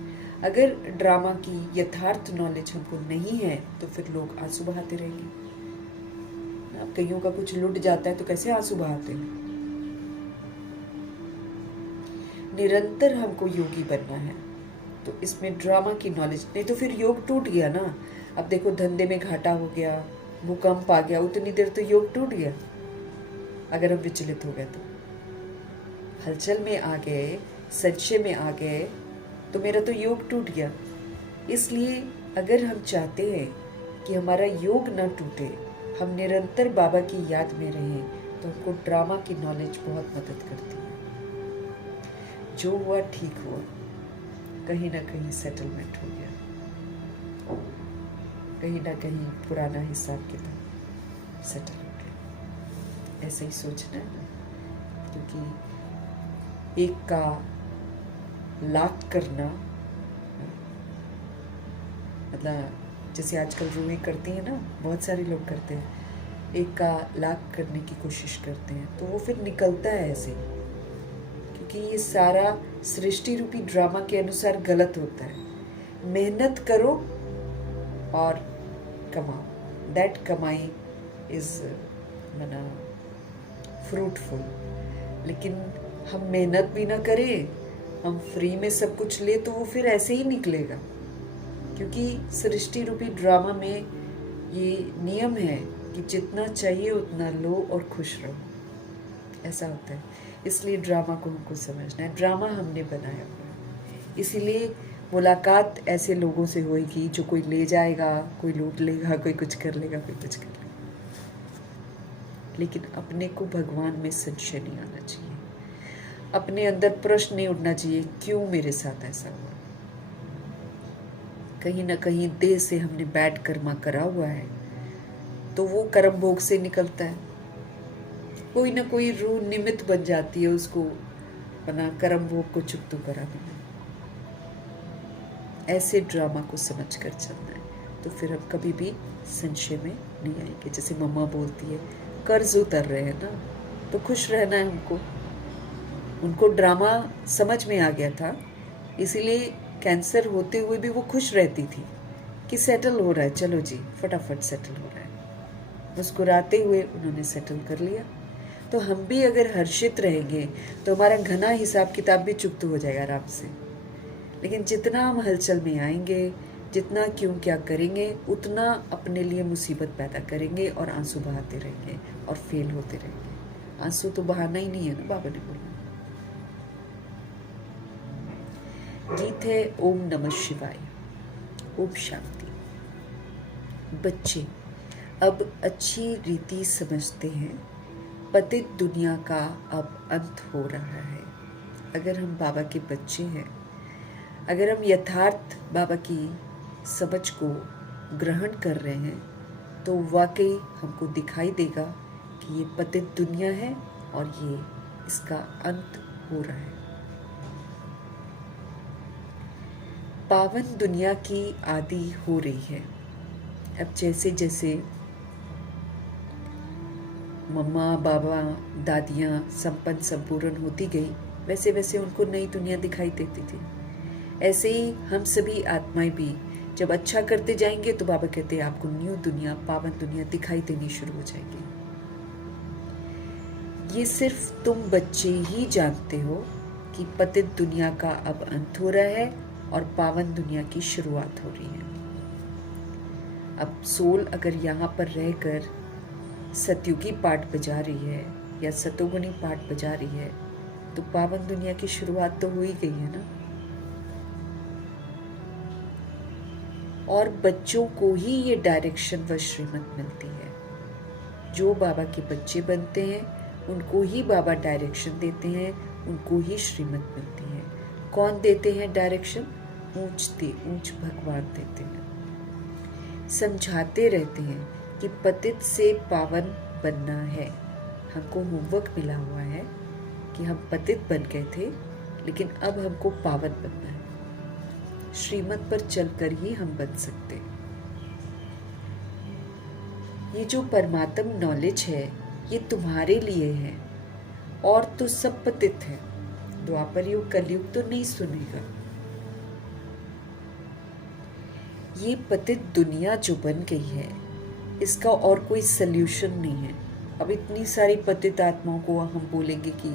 अगर ड्रामा की यथार्थ नॉलेज हमको नहीं है तो फिर लोग आंसू बहाते रहेंगे। अब कईयों का कुछ लुट जाता है तो कैसे आंसू बहाते हैं। निरंतर हमको योगी बनना है, तो इसमें ड्रामा की नॉलेज नहीं तो फिर योग टूट गया ना। अब देखो धंधे में घाटा हो गया, भूकंप आ गया, उतनी देर तो योग टूट गया। अगर हम विचलित हो गए तो हलचल में आ गए, संशय में आ गए तो मेरा तो योग टूट गया। इसलिए अगर हम चाहते हैं कि हमारा योग न टूटे, हम निरंतर बाबा की याद में रहें, तो हमको ड्रामा की नॉलेज बहुत मदद करती है। जो हुआ ठीक हुआ, कहीं ना कहीं सेटलमेंट हो गया, कहीं ना कहीं पुराना हिसाब किताब सेटल हो गया। ऐसे ही सोचना है ना, क्योंकि एक का लाख करना, मतलब जैसे आजकल रूहें करती हैं ना, बहुत सारे लोग करते हैं, एक का लाख करने की कोशिश करते हैं तो वो फिर निकलता है ऐसे, क्योंकि ये सारा सृष्टि रूपी ड्रामा के अनुसार गलत होता है। मेहनत करो और कमाओ, दैट कमाई इज मना फ्रूटफुल। लेकिन हम मेहनत भी ना करें, हम फ्री में सब कुछ ले, तो वो फिर ऐसे ही निकलेगा। क्योंकि सृष्टि रूपी ड्रामा में ये नियम है कि जितना चाहिए उतना लो और खुश रहो, ऐसा होता है। इसलिए ड्रामा को हमको समझना है, ड्रामा हमने बनाया हुआ है। इसीलिए मुलाकात ऐसे लोगों से होगी जो कोई ले जाएगा, कोई लूट लेगा, कोई कुछ कर लेगा, कोई कुछ कर लेगा। लेकिन अपने को भगवान में संशय नहीं आना चाहिए, अपने अंदर प्रश्न नहीं उठना चाहिए क्यों मेरे साथ ऐसा हुआ। कहीं ना कहीं देह से हमने बैड कर्मा करा हुआ है, तो वो कर्म भोग से निकलता है। कोई ना कोई रूह निमित्त बन जाती है उसको बना कर्म भोग को चुकतू कराने में। ऐसे ड्रामा को समझ कर चलना है, तो फिर हम कभी भी संशय में नहीं आएंगे। जैसे मम्मा बोलती है कर्ज उतर रहे हैं ना, तो खुश रहना है हमको। उनको ड्रामा समझ में आ गया था, इसीलिए कैंसर होते हुए भी वो खुश रहती थी कि सेटल हो रहा है, चलो जी फटाफट सेटल हो रहा है। मुस्कुराते हुए उन्होंने सेटल कर लिया। तो हम भी अगर हर्षित रहेंगे तो हमारा घना हिसाब किताब भी चुकता हो जाएगा आराम से। लेकिन जितना हम हलचल में आएंगे, जितना क्यों क्या करेंगे, उतना अपने लिए मुसीबत पैदा करेंगे और आंसू बहाते रहेंगे और फेल होते रहेंगे। आंसू तो बहाना ही नहीं है ना, बाबा ने बोला। गीत है ओम नमः शिवाय। ओम शांति। बच्चे अब अच्छी रीति समझते हैं, पतित दुनिया का अब अंत हो रहा है। अगर हम बाबा के बच्चे हैं, अगर हम यथार्थ बाबा की समझ को ग्रहण कर रहे हैं, तो वाकई हमको दिखाई देगा कि ये पतित दुनिया है और ये इसका अंत हो रहा है। पावन दुनिया की आदि हो रही है। अब जैसे जैसे मम्मा बाबा दादियाँ संपन्न संपूर्ण होती गई, वैसे वैसे उनको नई दुनिया दिखाई देती थी। ऐसे ही हम सभी आत्माएं भी जब अच्छा करते जाएंगे तो बाबा कहते हैं आपको न्यू दुनिया, पावन दुनिया दिखाई देनी शुरू हो जाएगी। ये सिर्फ तुम बच्चे ही जानते हो कि पतित दुनिया का अब अंत हो रहा है और पावन दुनिया की शुरुआत हो रही है। अब सोल अगर यहाँ पर रहकर सतयुगी पाठ बजा रही है या सतोगुणी पाठ बजा रही है, तो पावन दुनिया की शुरुआत तो हो ही गई है ना। और बच्चों को ही ये डायरेक्शन व श्रीमत मिलती है। जो बाबा के बच्चे बनते हैं उनको ही बाबा डायरेक्शन देते हैं, उनको ही श्रीमत मिलती है। कौन देते हैं डायरेक्शन? ऊंच भगवान देते हैं। समझाते रहते हैं कि पतित से पावन बनना है। हमको होमवर्क मिला हुआ है कि हम पतित बन गए थे, लेकिन अब हमको पावन बनना है। श्रीमत पर चलकर ही हम बन सकते हैं। ये जो परमात्म नॉलेज है ये तुम्हारे लिए है, और तो सब पतित है। द्वापर युग कलयुग तो नहीं सुनेगा। ये पतित दुनिया जो बन गई है, इसका और कोई सल्यूशन नहीं है। अब इतनी सारी पतित आत्माओं को हम बोलेंगे कि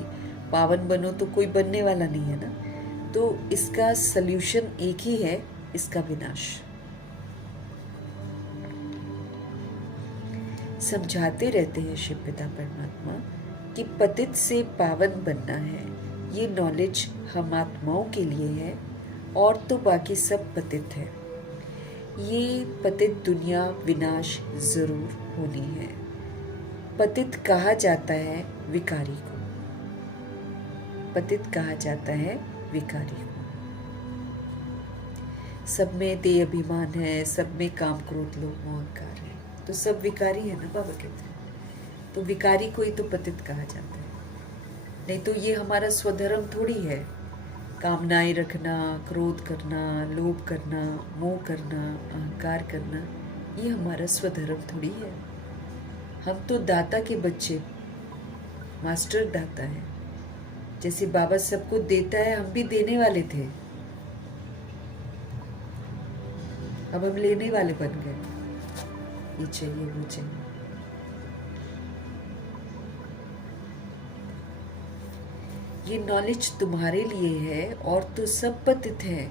पावन बनो, तो कोई बनने वाला नहीं है ना। तो इसका सल्यूशन एक ही है, इसका विनाश। समझाते रहते हैं शिव पिता परमात्मा कि पतित से पावन बनना है। ये नॉलेज हम आत्माओं के लिए है, और तो बाकी सब पतित है। ये पतित दुनिया विनाश जरूर होनी है। पतित कहा जाता है विकारी को, पतित कहा जाता है विकारी को। सब में देह अभिमान है, सब में काम क्रोध लोभ मोह अहंकार है, तो सब विकारी है ना, बाबा कहते हैं। तो विकारी को ही तो पतित कहा जाता है। नहीं तो ये हमारा स्वधर्म थोड़ी है। कामनाएं रखना, क्रोध करना, लोभ करना, मोह करना, अहंकार करना, ये हमारा स्वधर्म थोड़ी है। हम तो दाता के बच्चे, मास्टर दाता है। जैसे बाबा सबको देता है, हम भी देने वाले थे, अब हम लेने वाले बन गए। ये चाहिए वो चाहिए। ये नॉलेज तुम्हारे लिए है और तो सब पतित है।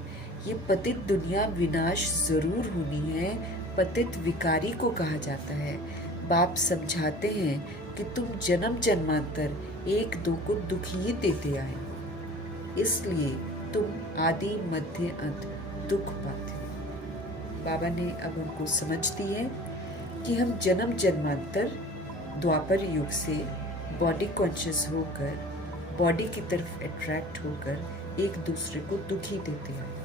ये पतित दुनिया विनाश जरूर होनी है। पतित विकारी को कहा जाता है। बाप समझाते हैं कि तुम जन्म जन्मांतर एक दो को दुख ही देते आए, इसलिए तुम आदि मध्य अंत दुख पाते हो। बाबा ने अब हमको समझ दी है कि हम जन्म जन्मांतर द्वापर युग से बॉडी कॉन्शियस होकर, बॉडी की तरफ अट्रैक्ट होकर एक दूसरे को दुखी देते हैं।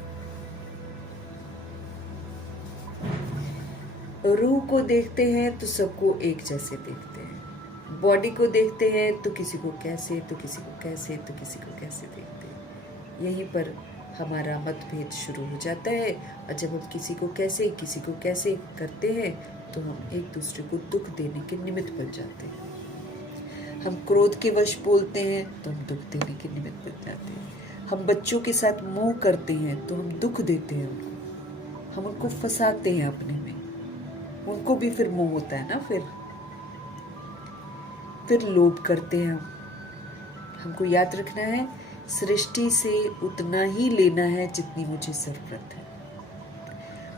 रूह को देखते हैं तो सबको एक जैसे देखते हैं। बॉडी को देखते हैं तो किसी को कैसे, तो किसी को कैसे, तो किसी को कैसे देखते हैं। यहीं पर हमारा मतभेद शुरू हो जाता है। और जब हम किसी को कैसे करते हैं तो हम एक दूसरे को दुख देने के निमित्त बन जाते हैं। हम क्रोध के वश बोलते हैं तो हम दुख देने के निमित्त बन जाते हैं। हम बच्चों के साथ मोह करते हैं तो हम दुख देते हैं उनको। हम उनको फंसाते हैं अपने में, उनको भी फिर मोह होता है ना। फिर लोभ करते हैं हमको याद रखना है, सृष्टि से उतना ही लेना है जितनी मुझे जरूरत है।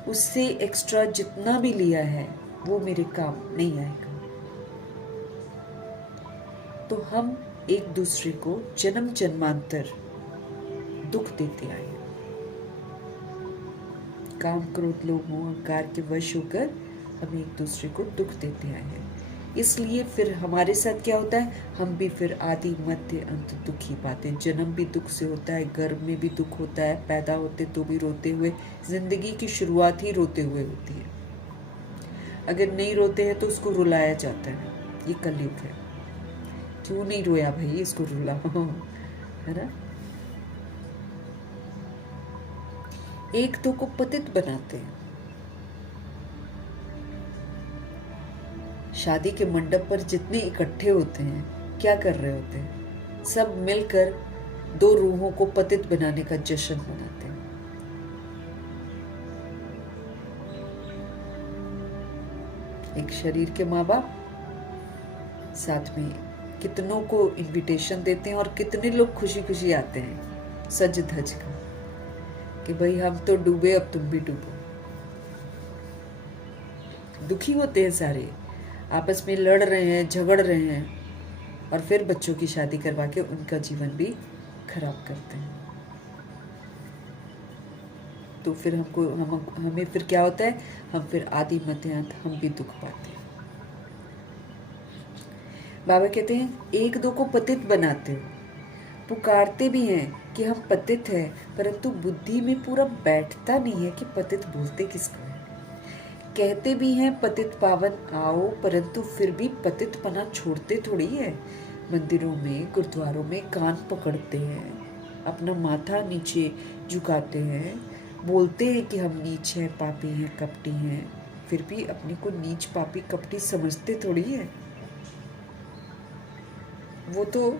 उससे एक्स्ट्रा जितना भी लिया है वो मेरे काम नहीं आएगा। तो हम एक दूसरे को जन्म जन्मांतर दुख देते आए। काम क्रोध लोभ मोह अहंकार के वश होकर हम एक दूसरे को दुख देते आए हैं। इसलिए फिर हमारे साथ क्या होता है, हम भी फिर आदि मध्य अंत दुख ही पाते हैं। जन्म भी दुख से होता है, गर्भ में भी दुख होता है, पैदा होते तो भी रोते हुए। जिंदगी की शुरुआत ही रोते हुए होती है। अगर नहीं रोते हैं तो उसको रुलाया जाता है। ये कलयुग है। क्यों नहीं रोया भाई, इसको रुलाओ, है ना। एक दो को पतित बनाते हैं। शादी के मंडप पर जितने इकट्ठे होते हैं क्या कर रहे होते हैं, सब मिलकर दो रूहों को पतित बनाने का जश्न मनाते हैं। एक शरीर के माँ बाप साथ में कितनों को इनविटेशन देते हैं और कितने लोग खुशी खुशी आते हैं सज धज कर कि भाई हम तो डूबे, अब तुम भी डूबो। दुखी होते हैं सारे, आपस में लड़ रहे हैं, झगड़ रहे हैं और फिर बच्चों की शादी करवा के उनका जीवन भी खराब करते हैं। तो फिर हमें फिर क्या होता है, हम फिर आदि मध्य अंत हम भी दुख पाते हैं। बाबा कहते हैं एक दो को पतित बनाते हो, पुकारते भी हैं कि हम पतित हैं, परंतु बुद्धि में पूरा बैठता नहीं है कि पतित बोलते किसको है। कहते भी हैं पतित पावन आओ, परंतु फिर भी पतित पना छोड़ते थोड़ी है। मंदिरों में गुरुद्वारों में कान पकड़ते हैं, अपना माथा नीचे झुकाते हैं, बोलते हैं कि हम नीच हैं, पापी हैं, कपटी हैं, फिर भी अपने को नीच पापी कपटी समझते थोड़ी है। वो तो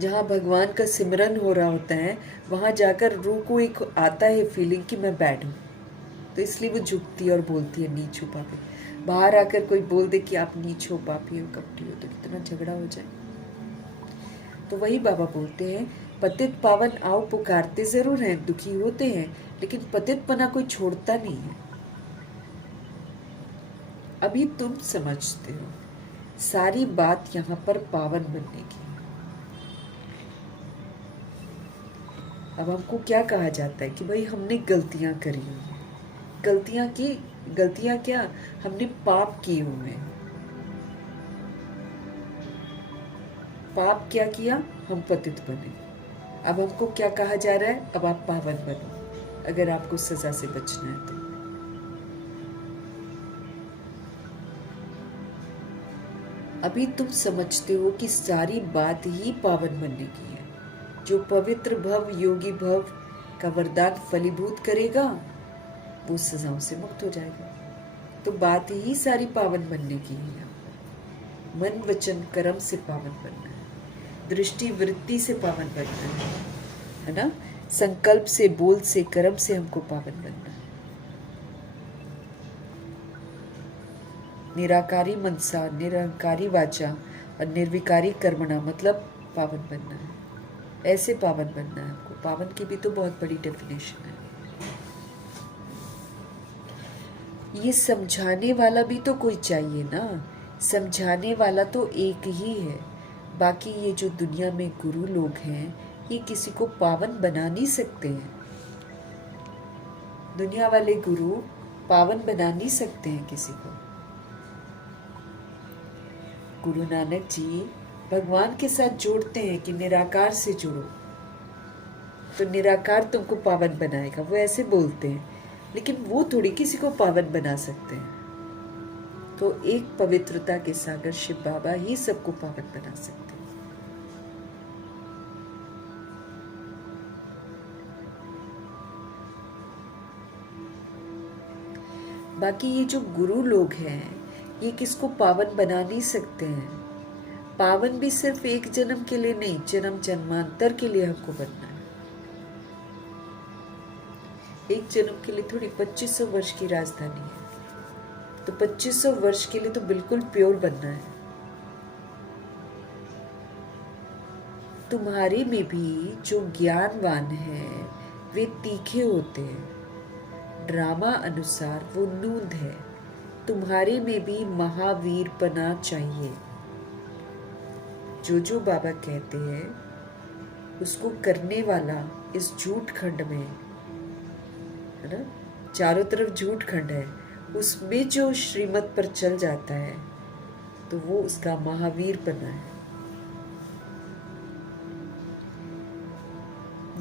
जहाँ भगवान का सिमरन हो रहा होता है वहां जाकर रूह को एक आता है फीलिंग कि मैं बैड हूँ, तो इसलिए वो झुकती है और बोलती है नीच हो पापी। बाहर आकर कोई बोल दे कि आप नीच हो, पापी हो, कपटी हो, तो कितना झगड़ा हो जाए। तो वही बाबा बोलते हैं पतित पावन आओ, पुकारते जरूर हैं, दुखी होते हैं, लेकिन पतित पना कोई छोड़ता नहीं है। अभी तुम समझते हो, सारी बात यहाँ पर पावन बनने की है। अब हमको क्या कहा जाता है कि भाई हमने गलतियां करी हुई हैं। गलतियां क्या, हमने पाप किए हुए हैं। पाप क्या किया, हम पतित बने। अब हमको क्या कहा जा रहा है, अब आप पावन बनो अगर आपको सजा से बचना है तो। अभी तुम समझते हो कि सारी बात ही पावन बनने की है। जो पवित्र भव योगी भव का वरदान फलीभूत करेगा वो सजाओं से मुक्त हो जाएगा। तो बात ही सारी पावन बनने की है। मन वचन कर्म से पावन बनना है, दृष्टि वृत्ति से पावन बनना है ना। संकल्प से, बोल से, कर्म से हमको पावन बनना है। निराकारी मनसा, निरंकारी वाचा और निर्विकारी कर्मणा, मतलब पावन बनना है। ऐसे पावन बनना है आपको। पावन की भी तो बहुत बड़ी डेफिनेशन है। ये समझाने वाला भी तो कोई चाहिए ना। समझाने वाला तो एक ही है। बाकी ये जो दुनिया में गुरु लोग हैं, ये किसी को पावन बना नहीं सकते हैं। दुनिया वाले गुरु पावन बना नहीं सकते हैं किसी को। गुरु नानक जी भगवान के साथ जोड़ते हैं कि निराकार से जुड़ो, तो निराकार तुमको पावन बनाएगा, वो ऐसे बोलते हैं। लेकिन वो थोड़ी किसी को पावन बना सकते हैं। तो एक पवित्रता के सागर शिव बाबा ही सबको पावन बना सकते हैं। बाकी ये जो गुरु लोग हैं, ये किसको पावन बना नहीं सकते हैं। पावन भी सिर्फ एक जन्म के लिए नहीं, जन्म जन्मांतर के लिए हमको बनना है। एक जन्म के लिए थोड़ी 2500 वर्ष की राजधानी है, तो 2500 वर्ष के लिए तो बिल्कुल प्योर बनना है। तुम्हारे में भी जो ज्ञानवान है वे तीखे होते हैं, ड्रामा अनुसार वो नूंद है। तुम्हारे में भी महावीर पना चाहिए। जो बाबा कहते हैं उसको करने वाला इस झूठ खंड में है ना, चारों तरफ झूठ खंड है, उसमें जो श्रीमत पर चल जाता है तो वो उसका महावीर पना है।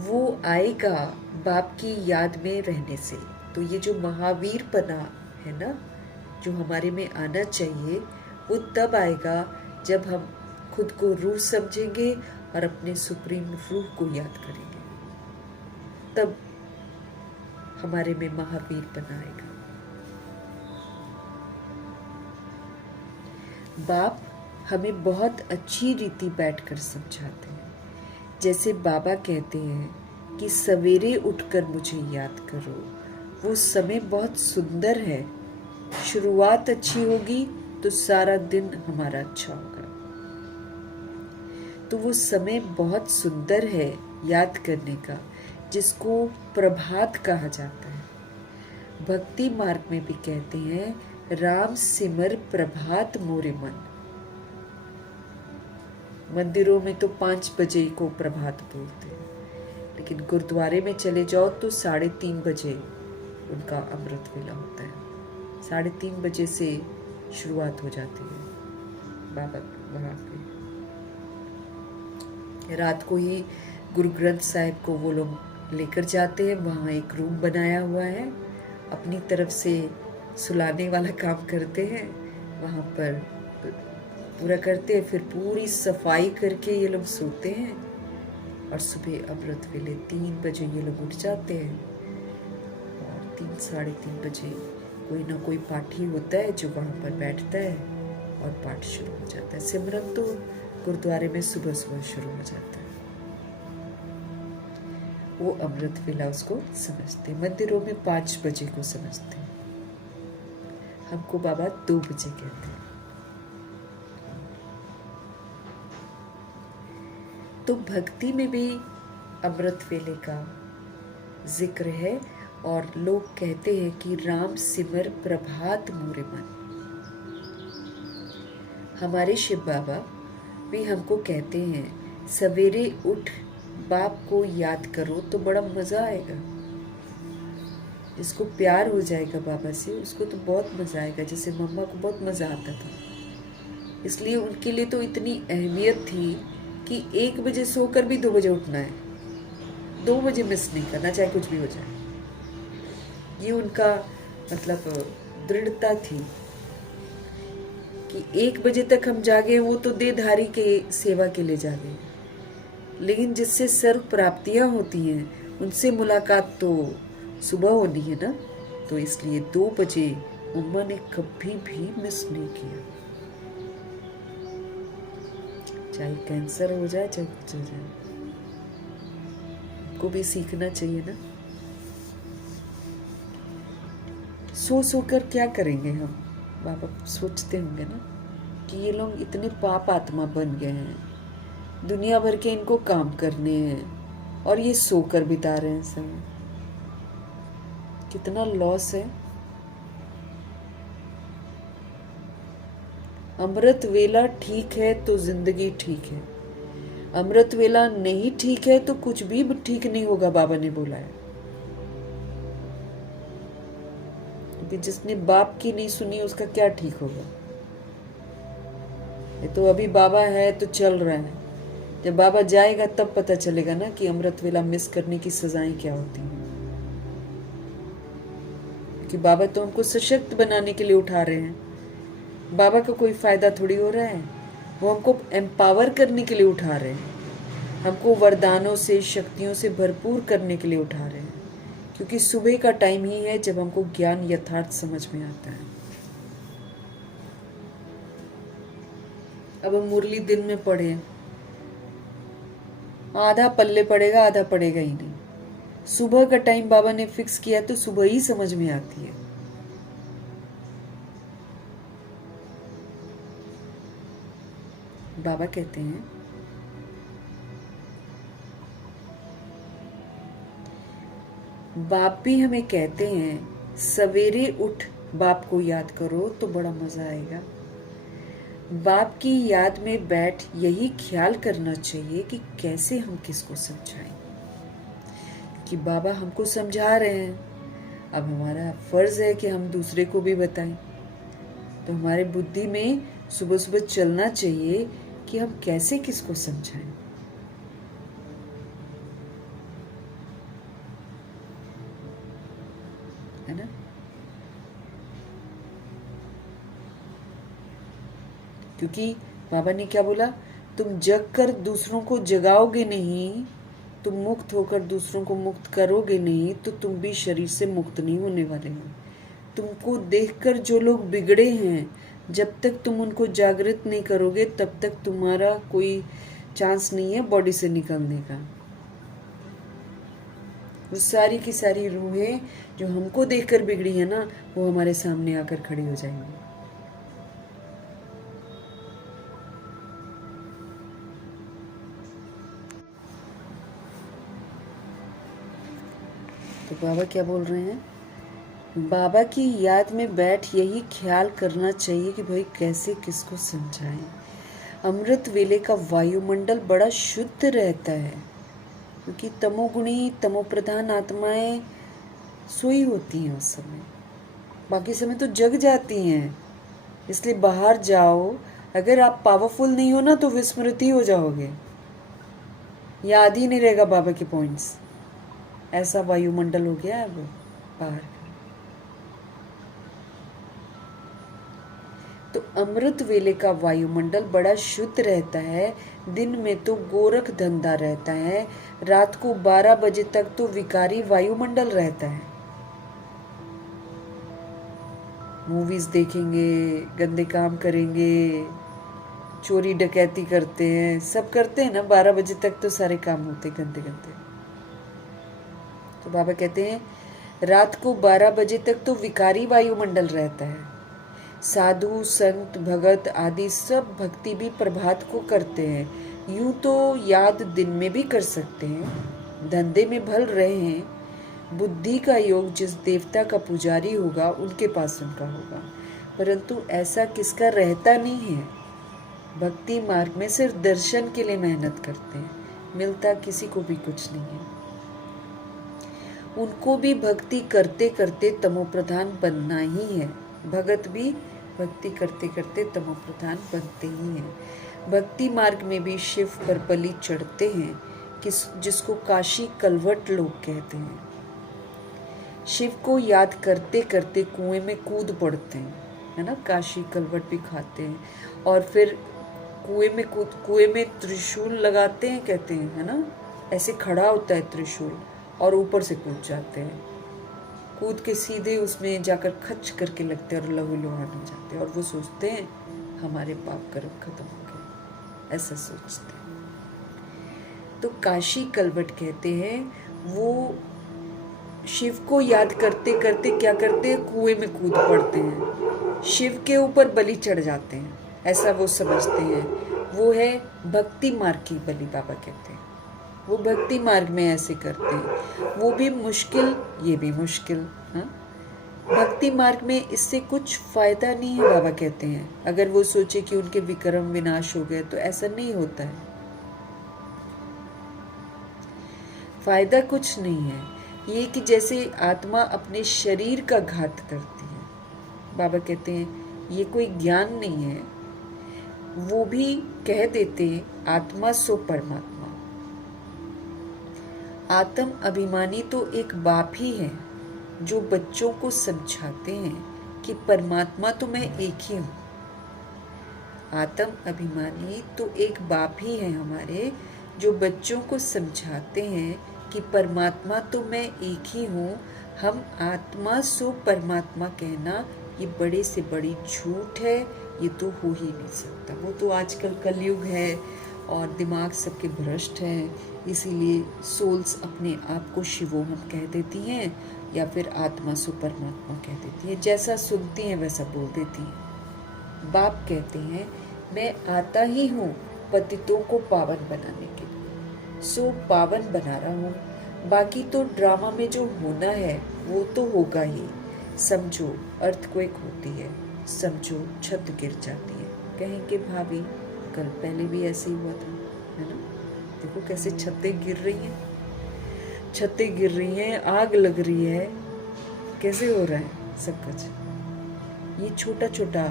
वो आएगा बाप की याद में रहने से। तो ये जो महावीर पना है ना, जो हमारे में आना चाहिए, वो तब आएगा जब हम खुद को रूह समझेंगे और अपने सुप्रीम रूह को याद करेंगे। तब हमारे में महावीर पना आएगा। बाप हमें बहुत अच्छी रीति बैठकर समझाते हैं। जैसे बाबा कहते हैं कि सवेरे उठकर मुझे याद करो। वो समय बहुत सुंदर है। शुरुआत अच्छी होगी तो सारा दिन हमारा अच्छा होगा। तो वो समय बहुत सुंदर है याद करने का, जिसको प्रभात कहा जाता है। भक्ति मार्ग में भी कहते हैं, राम सिमर प्रभात मोरे मन। मंदिरों में तो 5 बजे को प्रभात बोलते हैं, लेकिन गुरुद्वारे में चले जाओ तो 3:30 बजे उनका अमृत वेला होता है। 3:30 बजे से शुरुआत हो जाती है बाबा वहाँ पे। रात को ही गुरु ग्रंथ साहिब को वो लोग लेकर जाते हैं। वहाँ एक रूम बनाया हुआ है, अपनी तरफ से सुलाने वाला काम करते हैं। वहाँ पर पूरा करते हैं, फिर पूरी सफाई करके ये लोग सोते हैं। और सुबह अमृत वेले 3 बजे ये लोग उठ जाते हैं। और 3-3:30 बजे कोई ना कोई पाठी होता है जो वहाँ पर बैठता है और पाठ शुरू हो जाता है। सिमरन तो गुरुद्वारे में सुबह सुबह शुरू हो जाता है। वो अमृत वेला उसको समझते हैं। मंदिरों में 5 बजे को समझते हैं। हमको बाबा 2 बजे कहते हैं। तो भक्ति में भी अमृत वेले का जिक्र है। और लोग कहते हैं कि राम सिमर प्रभात मोरे मन। हमारे शिव बाबा भी हमको कहते हैं, सवेरे उठ बाप को याद करो तो बड़ा मज़ा आएगा। जिसको प्यार हो जाएगा बाबा से, उसको तो बहुत मज़ा आएगा। जैसे मम्मा को बहुत मज़ा आता था, इसलिए उनके लिए तो इतनी अहमियत थी कि 1 बजे सोकर भी 2 बजे उठना है। 2 बजे मिस नहीं करना, चाहे कुछ भी हो जाए। ये उनका मतलब दृढ़ता थी कि 1 बजे तक हम जागे, वो तो देहधारी के सेवा के लिए जागे। लेकिन जिससे सर्व प्राप्तियां होती हैं, उनसे मुलाकात तो सुबह होनी है ना। तो इसलिए 2 बजे मम्मा ने कभी भी मिस नहीं किया, चाहे कैंसर हो जाए चाहे कुछ हो जाए। को भी सीखना चाहिए ना। सो कर क्या करेंगे हम? बाबा सोचते होंगे ना कि ये लोग इतने पाप आत्मा बन गए हैं, दुनिया भर के इनको काम करने हैं और ये सोकर बिता रहे हैं समय। कितना लॉस है। अमृत वेला ठीक है तो जिंदगी ठीक है, अमृत वेला नहीं ठीक है तो कुछ भी ठीक नहीं होगा, बाबा ने बोला है। कि जिसने बाप की नहीं सुनी उसका क्या ठीक होगा। ये तो अभी बाबा है तो चल रहा है, जब बाबा जाएगा तब पता चलेगा ना कि अमृत वेला मिस करने की सजाएं क्या होती हैं। कि बाबा तो हमको सशक्त बनाने के लिए उठा रहे हैं, बाबा का कोई फायदा थोड़ी हो रहा है। वो हमको एम्पावर करने के लिए उठा रहे हैं, हमको वरदानों से शक्तियों से भरपूर करने के लिए उठा रहे हैं, क्योंकि सुबह का टाइम ही है जब हमको ज्ञान यथार्थ समझ में आता है। अब हम मुरली दिन में पढ़े, आधा पल्ले पड़ेगा आधा पड़ेगा ही नहीं। सुबह का टाइम बाबा ने फिक्स किया तो सुबह ही समझ में आती है। बाबा कहते हैं बाप भी हमें कहते हैं सवेरे उठ बाप को याद करो तो बड़ा मजा आएगा। बाप की याद में बैठ यही ख्याल करना चाहिए कि कैसे हम किसको समझाएं, कि बाबा हमको समझा रहे हैं, अब हमारा फर्ज है कि हम दूसरे को भी बताएं। तो हमारे बुद्धि में सुबह सुबह चलना चाहिए कि हम कैसे किसको समझाएं। है ना। क्योंकि बाबा ने क्या बोला, तुम जग कर दूसरों को जगाओगे नहीं, तुम मुक्त होकर दूसरों को मुक्त करोगे नहीं, तो तुम भी शरीर से मुक्त नहीं होने वाले हो। तुमको देखकर जो लोग बिगड़े हैं, जब तक तुम उनको जागृत नहीं करोगे तब तक तुम्हारा कोई चांस नहीं है बॉडी से निकलने का। वो सारी की सारी रूहें जो हमको देखकर बिगड़ी है ना, वो हमारे सामने आकर खड़ी हो जाएंगी। तो बाबा क्या बोल रहे हैं, बाबा की याद में बैठ यही ख्याल करना चाहिए कि भाई कैसे किसको समझाएं। अमृत वेले का वायुमंडल बड़ा शुद्ध रहता है, क्योंकि तमोगुणी तमोप्रधान आत्माएं सोई होती हैं उस समय, बाकी समय तो जग जाती हैं। इसलिए बाहर जाओ, अगर आप पावरफुल नहीं हो ना तो विस्मृति हो जाओगे, याद ही नहीं रहेगा बाबा के पॉइंट्स। ऐसा वायुमंडल हो गया अब बाहर। तो अमृत वेले का वायुमंडल बड़ा शुद्ध रहता है। दिन में तो गोरख धंधा रहता है, रात को 12 बजे तक तो विकारी वायुमंडल रहता है। मूवीज देखेंगे, गंदे काम करेंगे, चोरी डकैती करते हैं, सब करते हैं ना। 12 बजे तक तो सारे काम होते गंदे गंदे। तो बाबा कहते हैं रात को 12 बजे तक तो विकारी वायुमंडल रहता है। साधु संत भगत आदि सब भक्ति भी प्रभात को करते हैं। यूं तो याद दिन में भी कर सकते हैं, धंधे में भल रहे हैं। बुद्धि का योग जिस देवता का पुजारी होगा उनके पास उनका होगा, परंतु ऐसा किसका रहता नहीं है। भक्ति मार्ग में सिर्फ दर्शन के लिए मेहनत करते हैं, मिलता किसी को भी कुछ नहीं है। उनको भी भक्ति करते करते तमोप्रधान बनना ही है। भगत भी भक्ति करते करते तमोप्रधान बनते ही हैं। भक्ति मार्ग में भी शिव पर बलि चढ़ते हैं, जिसको काशी कलवट लोग कहते हैं। शिव को याद करते करते कुएं में कूद पड़ते हैं, है ना। काशी कलवट भी खाते हैं और फिर कुएं में त्रिशूल लगाते हैं, कहते हैं, है ना। ऐसे खड़ा होता है त्रिशूल और ऊपर से कूद जाते हैं। कूद के सीधे उसमें जाकर खच करके लगते हैं और लहू लुहान हो जाते हैं, और वो सोचते हैं हमारे पाप कर्म खत्म हो गए, ऐसा सोचते हैं। तो काशी कलवट कहते हैं, वो शिव को याद करते करते क्या करते हैं, कुएं में कूद पड़ते हैं। शिव के ऊपर बलि चढ़ जाते हैं, ऐसा वो समझते हैं। वो है भक्ति मार्ग की बलि, बाबा कहते हैं। वो भक्ति मार्ग में ऐसे करते हैं, वो भी मुश्किल, ये भी मुश्किल। हाँ, भक्ति मार्ग में इससे कुछ फायदा नहीं है, बाबा कहते हैं। अगर वो सोचे कि उनके विक्रम विनाश हो गए, तो ऐसा नहीं होता है। फायदा कुछ नहीं है। ये कि जैसे आत्मा अपने शरीर का घात करती है, बाबा कहते हैं ये कोई ज्ञान नहीं है। वो भी कह देते हैं आत्मा सो परमात्मा। आत्म अभिमानी तो एक बाप ही है जो बच्चों को समझाते हैं कि परमात्मा तो मैं एक ही हूँ। आत्म अभिमानी तो एक बाप ही है हमारे, जो बच्चों को समझाते हैं कि परमात्मा तो मैं एक ही हूँ। हम आत्मा सो परमात्मा कहना ये बड़े से बड़ी झूठ है, ये तो हो ही नहीं सकता। वो तो आजकल कलयुग है और दिमाग सबके भ्रष्ट है, इसीलिए सोल्स अपने आप को शिवोहम कह देती हैं या फिर आत्मा सो परमात्मा कह देती है। जैसा सुनती हैं वैसा बोल देती हैं। बाप कहते हैं मैं आता ही हूँ पतितों को पावन बनाने के लिए, सो पावन बना रहा हूँ। बाकी तो ड्रामा में जो होना है वो तो होगा ही। समझो अर्थक्वेक होती है, समझो छत गिर जाती है। कहेंगे भाभी कल पहले भी ऐसे ही हुआ था, है ना? देखो कैसे छतें गिर रही हैं, छतें गिर रही हैं, आग लग रही है, कैसे हो रहा है सब कुछ। ये छोटा छोटा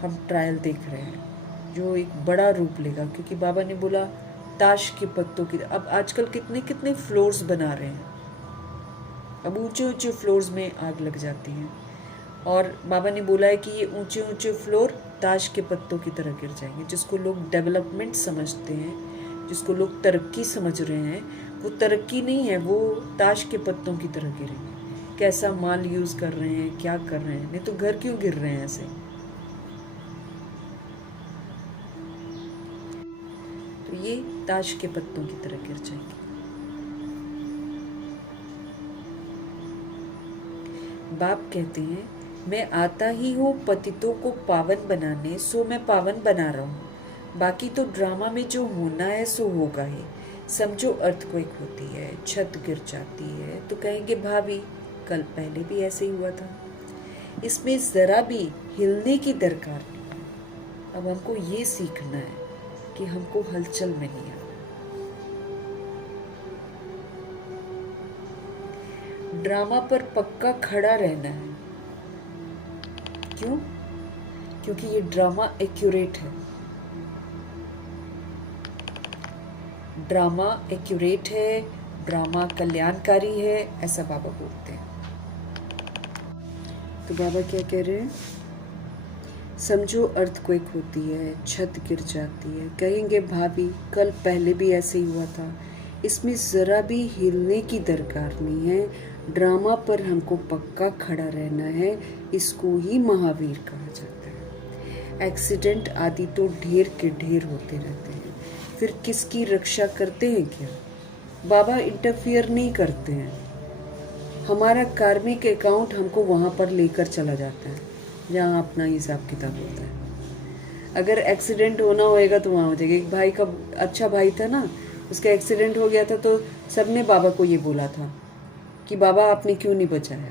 हम ट्रायल देख रहे हैं जो एक बड़ा रूप लेगा, क्योंकि बाबा ने बोला ताश के पत्तों की। अब आजकल कितने कितने फ्लोर्स बना रहे हैं, अब ऊंचे ऊंचे फ्लोर्स में आग लग जाती है। और बाबा ने बोला है कि ये ऊंचे ऊंचे फ्लोर ताश के पत्तों की तरह गिर जाएंगे। जिसको लोग डेवलपमेंट समझते हैं, जिसको लोग तरक्की समझ रहे हैं, वो तरक्की नहीं है, वो ताश के पत्तों की तरह गिरेंगे। कैसा माल यूज़ कर रहे हैं, क्या कर रहे हैं, नहीं तो घर क्यों गिर रहे हैं ऐसे। तो ये ताश के पत्तों की तरह गिर जाएंगे। बाप कहते हैं मैं आता ही हूँ पतितों को पावन बनाने, सो मैं पावन बना रहा हूँ। बाकी तो ड्रामा में जो होना है सो होगा ही। समझो अर्थक्वेक होती है, छत गिर जाती है, तो कहेंगे भाभी कल पहले भी ऐसे ही हुआ था। इसमें ज़रा भी हिलने की दरकार नहीं है। अब हमको ये सीखना है कि हमको हलचल में नहीं आना। ड्रामा पर पक्का खड़ा रहना है। क्यों? क्योंकि ये ड्रामा एक्यूरेट है। ड्रामा एक्यूरेट है, ड्रामा कल्याणकारी है, ऐसा बाबा बोलते हैं। तो बाबा क्या कह रहे हैं? समझो अर्थक्वेक होती है, छत गिर जाती है, कहेंगे भाभी कल पहले भी ऐसे ही हुआ था। इसमें ज़रा भी हिलने की दरकार नहीं है। ड्रामा पर हमको पक्का खड़ा रहना है। इसको ही महावीर कहा जाता है। एक्सीडेंट आदि तो ढेर के ढेर होते रहते हैं, फिर किसकी रक्षा करते हैं क्या? बाबा इंटरफियर नहीं करते हैं। हमारा कार्मिक अकाउंट हमको वहाँ पर लेकर चला जाता है जहाँ अपना हिसाब किताब होता है। अगर एक्सीडेंट होना होएगा तो वहाँ हो जाएगा। एक भाई का अच्छा भाई था ना, उसका एक्सीडेंट हो गया था, तो सबने बाबा को ये बोला था कि बाबा आपने क्यों नहीं बचाया।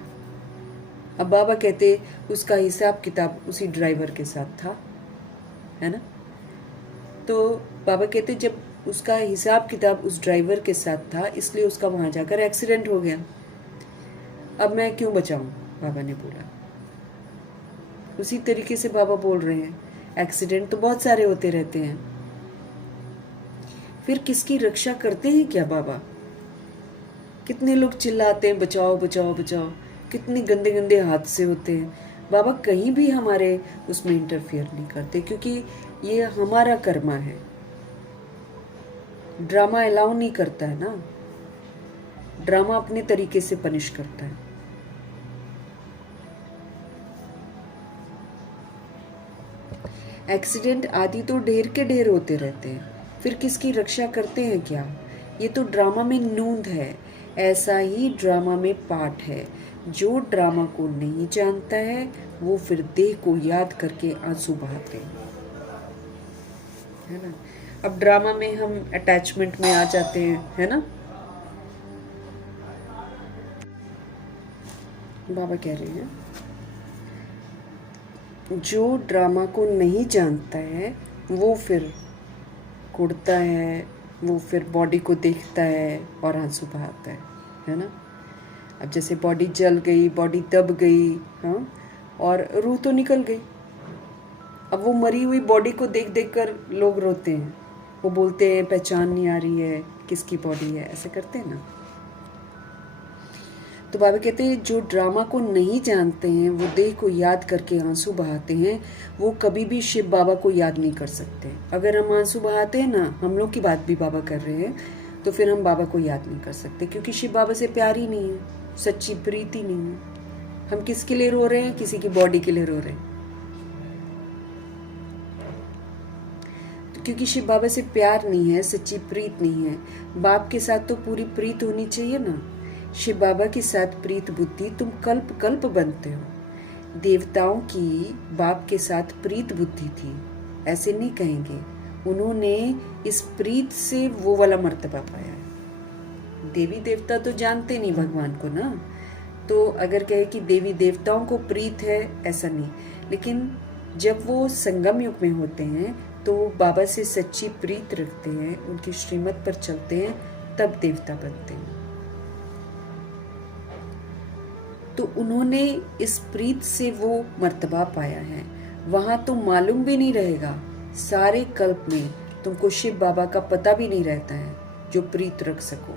अब बाबा कहते उसका हिसाब किताब उसी ड्राइवर के साथ था, है ना? तो बाबा कहते जब उसका हिसाब किताब उस ड्राइवर के साथ था, इसलिए उसका वहाँ जाकर एक्सीडेंट हो गया। अब मैं क्यों बचाऊं? बाबा ने बोला। उसी तरीके से बाबा बोल रहे हैं, एक्सीडेंट तो बहुत सारे होते रहते हैं, फिर किसकी रक्षा करते हैं क्या बाबा? कितने लोग चिल्लाते हैं बचाओ बचाओ बचाओ, कितने गंदे गंदे हादसे होते हैं। बाबा कहीं भी हमारे उसमें इंटरफियर नहीं करते, क्योंकि ये हमारा कर्मा है। ड्रामा अलाउ नहीं करता है ना, ड्रामा अपने तरीके से पनिश करता है। एक्सीडेंट आदि तो ढेर के ढेर होते रहते हैं, फिर किसकी रक्षा करते हैं क्या? ये तो ड्रामा में नूंद है, ऐसा ही ड्रामा में पाठ है। जो ड्रामा को नहीं जानता है वो फिर देह को याद करके आंसू बहाते हैं, है ना। अब ड्रामा में हम अटैचमेंट में आ जाते हैं, है ना। बाबा कह रहे हैं जो ड्रामा को नहीं जानता है वो फिर कुड़ता है, वो फिर बॉडी को देखता है और आंसू बहाता है ना। अब जैसे बॉडी जल गई, बॉडी दब गई, हाँ, और रूह तो निकल गई। अब वो मरी हुई बॉडी को देख देख कर लोग रोते हैं, वो बोलते हैं पहचान नहीं आ रही है किसकी बॉडी है, ऐसे करते हैं ना। तो बाबा कहते हैं जो ड्रामा को नहीं जानते हैं वो देह को याद करके आंसू बहाते हैं, वो कभी भी शिव बाबा को याद नहीं कर सकते। अगर हम आंसू बहाते हैं ना, हम लोग की बात भी बाबा कर रहे हैं, तो फिर हम बाबा को याद नहीं कर सकते, क्योंकि शिव बाबा से प्यार ही नहीं है, सच्ची प्रीत ही नहीं है। हम किसके लिए रो रहे हैं? किसी की बॉडी के लिए रो रहे हैं। तो क्योंकि शिव बाबा से प्यार नहीं है, सच्ची प्रीत नहीं है। बाप के साथ तो पूरी प्रीत होनी चाहिए ना। शिव बाबा के साथ प्रीत बुद्धि तुम कल्प कल्प बनते हो। देवताओं की बाप के साथ प्रीत बुद्धि थी, ऐसे नहीं कहेंगे। उन्होंने इस प्रीत से वो वाला मर्तबा पाया है। देवी देवता तो जानते नहीं भगवान को ना, तो अगर कहे कि देवी देवताओं को प्रीत है, ऐसा नहीं। लेकिन जब वो संगम युग में होते हैं तो बाबा से सच्ची प्रीत रखते हैं, उनकी श्रीमत पर चलते हैं, तब देवता बनते हैं। तो उन्होंने इस प्रीत से वो मर्तबा पाया है। वहां तो मालूम भी नहीं रहेगा, सारे कल्प में तुमको शिव बाबा का पता भी नहीं रहता है जो प्रीत रख सको।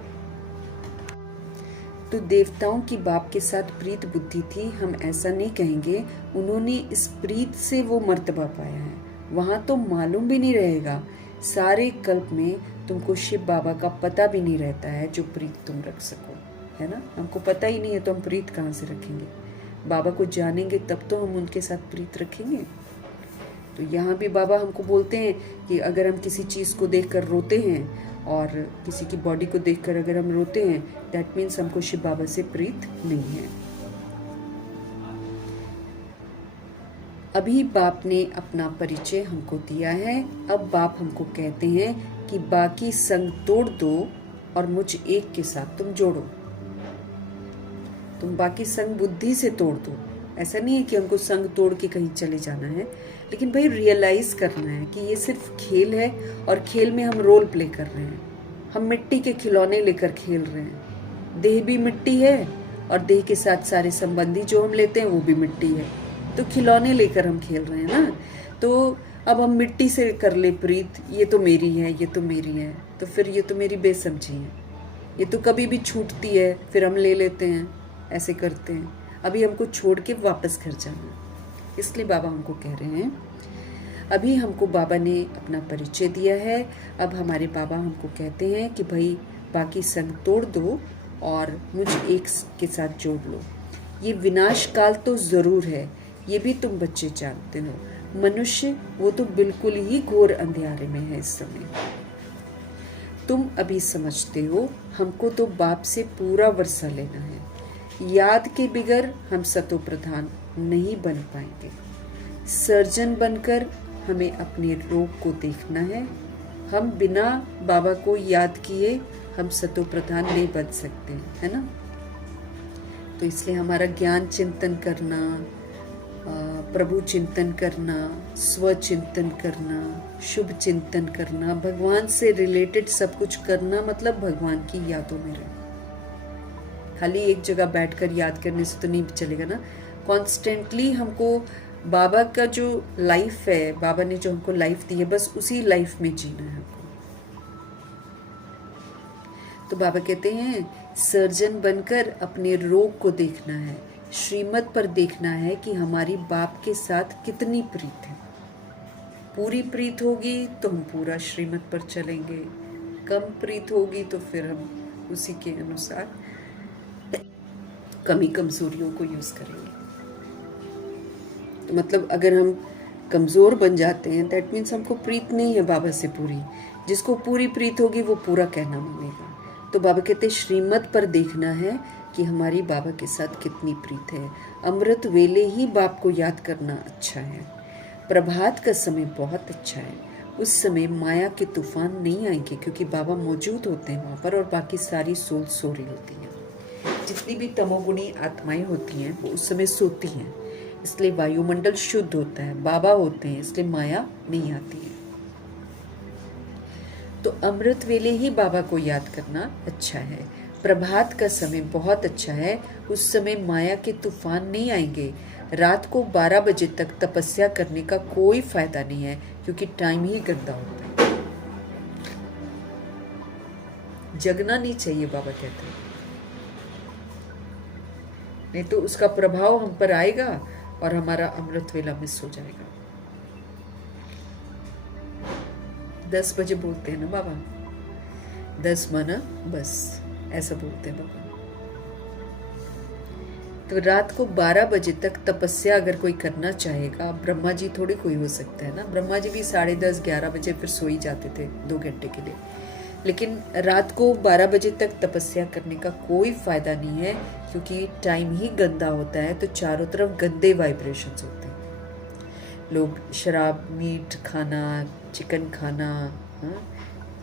तो देवताओं की बाप के साथ प्रीत बुद्धि थी, हम ऐसा नहीं कहेंगे। उन्होंने इस प्रीत से वो मर्तबा पाया है। वहां तो मालूम भी नहीं रहेगा, सारे कल्प में तुमको शिव बाबा का पता भी नहीं रहता है जो प्रीत तुम रख सको, है ना। हमको पता ही नहीं है तो हम प्रीत कहाँ से रखेंगे? बाबा को जानेंगे तब तो हम उनके साथ प्रीत रखेंगे। तो यहाँ भी बाबा हमको बोलते हैं कि अगर हम किसी चीज़ को देखकर रोते हैं और किसी की बॉडी को देखकर अगर हम रोते हैं, दैट मीन्स हमको शिव बाबा से प्रीत नहीं है। अभी बाप ने अपना परिचय हमको दिया है। अब बाप हमको कहते हैं कि बाकी संग तोड़ दो और मुझ एक के साथ तुम जोड़ो। तुम बाकी संग बुद्धि से तोड़ दो। ऐसा नहीं है कि हमको संग तोड़ के कहीं चले जाना है, लेकिन भाई रियलाइज करना है कि ये सिर्फ खेल है और खेल में हम रोल प्ले कर रहे हैं। हम मिट्टी के खिलौने लेकर खेल रहे हैं। देह भी मिट्टी है और देह के साथ सारे संबंधी जो हम लेते हैं वो भी मिट्टी है। तो खिलौने लेकर हम खेल रहे हैं ना। तो अब हम मिट्टी से कर ले प्रीत, ये तो मेरी है, ये तो मेरी है, तो फिर ये तो मेरी बेसमझी है। ये तो कभी भी छूटती है, फिर हम ले लेते हैं, ऐसे करते हैं। अभी हमको छोड़ के वापस घर जाना, इसलिए बाबा हमको कह रहे हैं। अभी हमको बाबा ने अपना परिचय दिया है। अब हमारे बाबा हमको कहते हैं कि भाई बाकी संग तोड़ दो और मुझ एक के साथ जोड़ लो। ये विनाश काल तो ज़रूर है, ये भी तुम बच्चे जानते हो। मनुष्य वो तो बिल्कुल ही घोर अंधेरे में है इस समय। तुम अभी समझते हो, हमको तो बाप से पूरा वर्षा लेना है। याद के बिगर हम सतो प्रधान नहीं बन पाएंगे। सर्जन बनकर हमें अपने रोग को देखना है। हम बिना बाबा को याद किए हम सतो प्रधान नहीं बन सकते, है ना। तो इसलिए हमारा ज्ञान चिंतन करना, प्रभु चिंतन करना, स्व चिंतन करना, शुभ चिंतन करना, भगवान से रिलेटेड सब कुछ करना, मतलब भगवान की यादों में रहना। खाली एक जगह बैठकर याद करने से तो नहीं चलेगा ना। कॉन्स्टेंटली हमको बाबा का जो लाइफ है, बाबा ने जो हमको लाइफ दी है, बस उसी लाइफ में जीना है हमको। तो बाबा कहते हैं सर्जन बनकर अपने रोग को देखना है, श्रीमत पर देखना है कि हमारी बाप के साथ कितनी प्रीत है। पूरी प्रीत होगी तो हम पूरा श्रीमत पर चलेंगे, कम प्रीत होगी तो फिर हम उसी के अनुसार कमी कमजोरियों को यूज़ करेंगे। तो मतलब अगर हम कमज़ोर बन जाते हैं, दैट मीन्स हमको प्रीत नहीं है बाबा से पूरी। जिसको पूरी प्रीत होगी वो पूरा कहना मानेगा। तो बाबा कहते श्रीमत पर देखना है कि हमारी बाबा के साथ कितनी प्रीत है। अमृत वेले ही बाप को याद करना अच्छा है। प्रभात का समय बहुत अच्छा है, उस समय माया के तूफान नहीं आएंगे क्योंकि बाबा मौजूद होते हैं वहाँ पर और बाकी सारी सोल सो रही होती हैं। जितनी भी तमोगुणी आत्माएं होती हैं वो उस समय सोती हैं, इसलिए वायुमंडल शुद्ध होता है। बाबा होते हैं इसलिए माया नहीं आती है। तो अमृत वेले ही बाबा को याद करना अच्छा है। प्रभात का समय बहुत अच्छा है, उस समय माया के तूफान नहीं आएंगे। रात को 12 बजे तक तपस्या करने का कोई फायदा नहीं है क्योंकि टाइम ही गंदा होता है। जगना नहीं चाहिए बाबा कहते हैं, नहीं तो उसका प्रभाव हम पर आएगा और हमारा अमृत वेला मिस हो जाएगा। 10 बजे बोलते हैं ना बाबा, 10 माना बस, ऐसा बोलते हैं बाबा। तो रात को 12 बजे तक तपस्या अगर कोई करना चाहेगा, ब्रह्मा जी थोड़ी कोई हो सकता है ना, ब्रह्मा जी भी 10:30 11 बजे फिर सो ही जाते थे 2 घंटे के लिए। लेकिन रात को 12 बजे तक तपस्या करने का कोई फायदा नहीं है क्योंकि टाइम ही गंदा होता है, तो चारों तरफ गंदे वाइब्रेशंस होते हैं। लोग शराब, मीट खाना, चिकन खाना,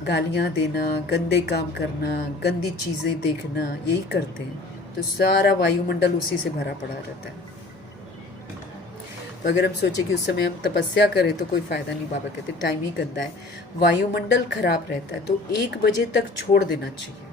गालियाँ देना, गंदे काम करना, गंदी चीज़ें देखना, यही करते हैं। तो सारा वायुमंडल उसी से भरा पड़ा रहता है। तो अगर हम सोचे कि उस समय हम तपस्या करें तो कोई फ़ायदा नहीं, बाबा कहते टाइम ही गंदा है, वायुमंडल खराब रहता है, तो 1 बजे तक छोड़ देना चाहिए,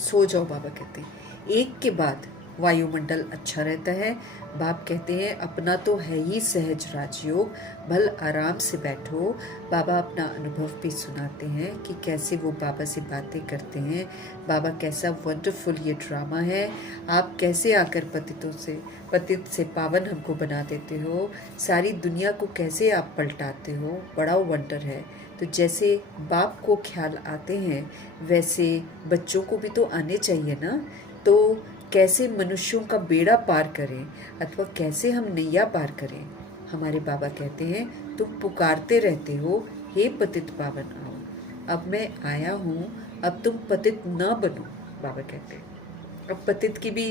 सो जाओ। बाबा कहते हैं 1 के बाद वायुमंडल अच्छा रहता है। बाप कहते हैं अपना तो है ही सहज राजयोग, भल आराम से बैठो। बाबा अपना अनुभव भी सुनाते हैं कि कैसे वो बाबा से बातें करते हैं। बाबा कैसा वंडरफुल ये ड्रामा है, आप कैसे आकर पतित से पावन हमको बना देते हो, सारी दुनिया को कैसे आप पलटाते हो, बड़ा वंडर है। तो जैसे बाप को ख्याल आते हैं वैसे बच्चों को भी तो आने चाहिए ना। तो कैसे मनुष्यों का बेड़ा पार करें अथवा कैसे हम नैया पार करें। हमारे बाबा कहते हैं तुम पुकारते रहते हो, हे पतित पावन आओ, अब मैं आया हूँ, अब तुम पतित न बनो। बाबा कहते हैं अब पतित की भी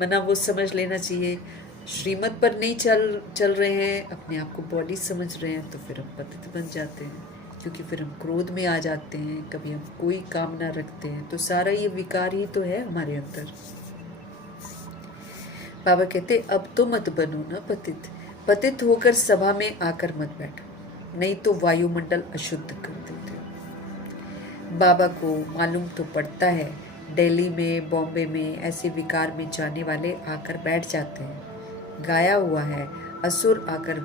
मना वो समझ लेना चाहिए। श्रीमत पर नहीं चल रहे हैं, अपने आप को बॉडी समझ रहे हैं, तो फिर हम पतित बन जाते हैं क्योंकि फिर हम क्रोध में आ जाते हैं, कभी हम कोई कामना रखते हैं, तो सारा ये विकार ही तो है हमारे अंदर। बाबा कहते अब तो मत बनो ना पतित होकर सभा में आकर मत बैठो, नहीं तो वायुमंडल अशुद्ध कर देते। बाबा को मालूम तो पड़ता है दिल्ली में, बॉम्बे में ऐसे विकार में जाने वाले आकर बैठ जाते हैं। गाया हुआ है असुर आकर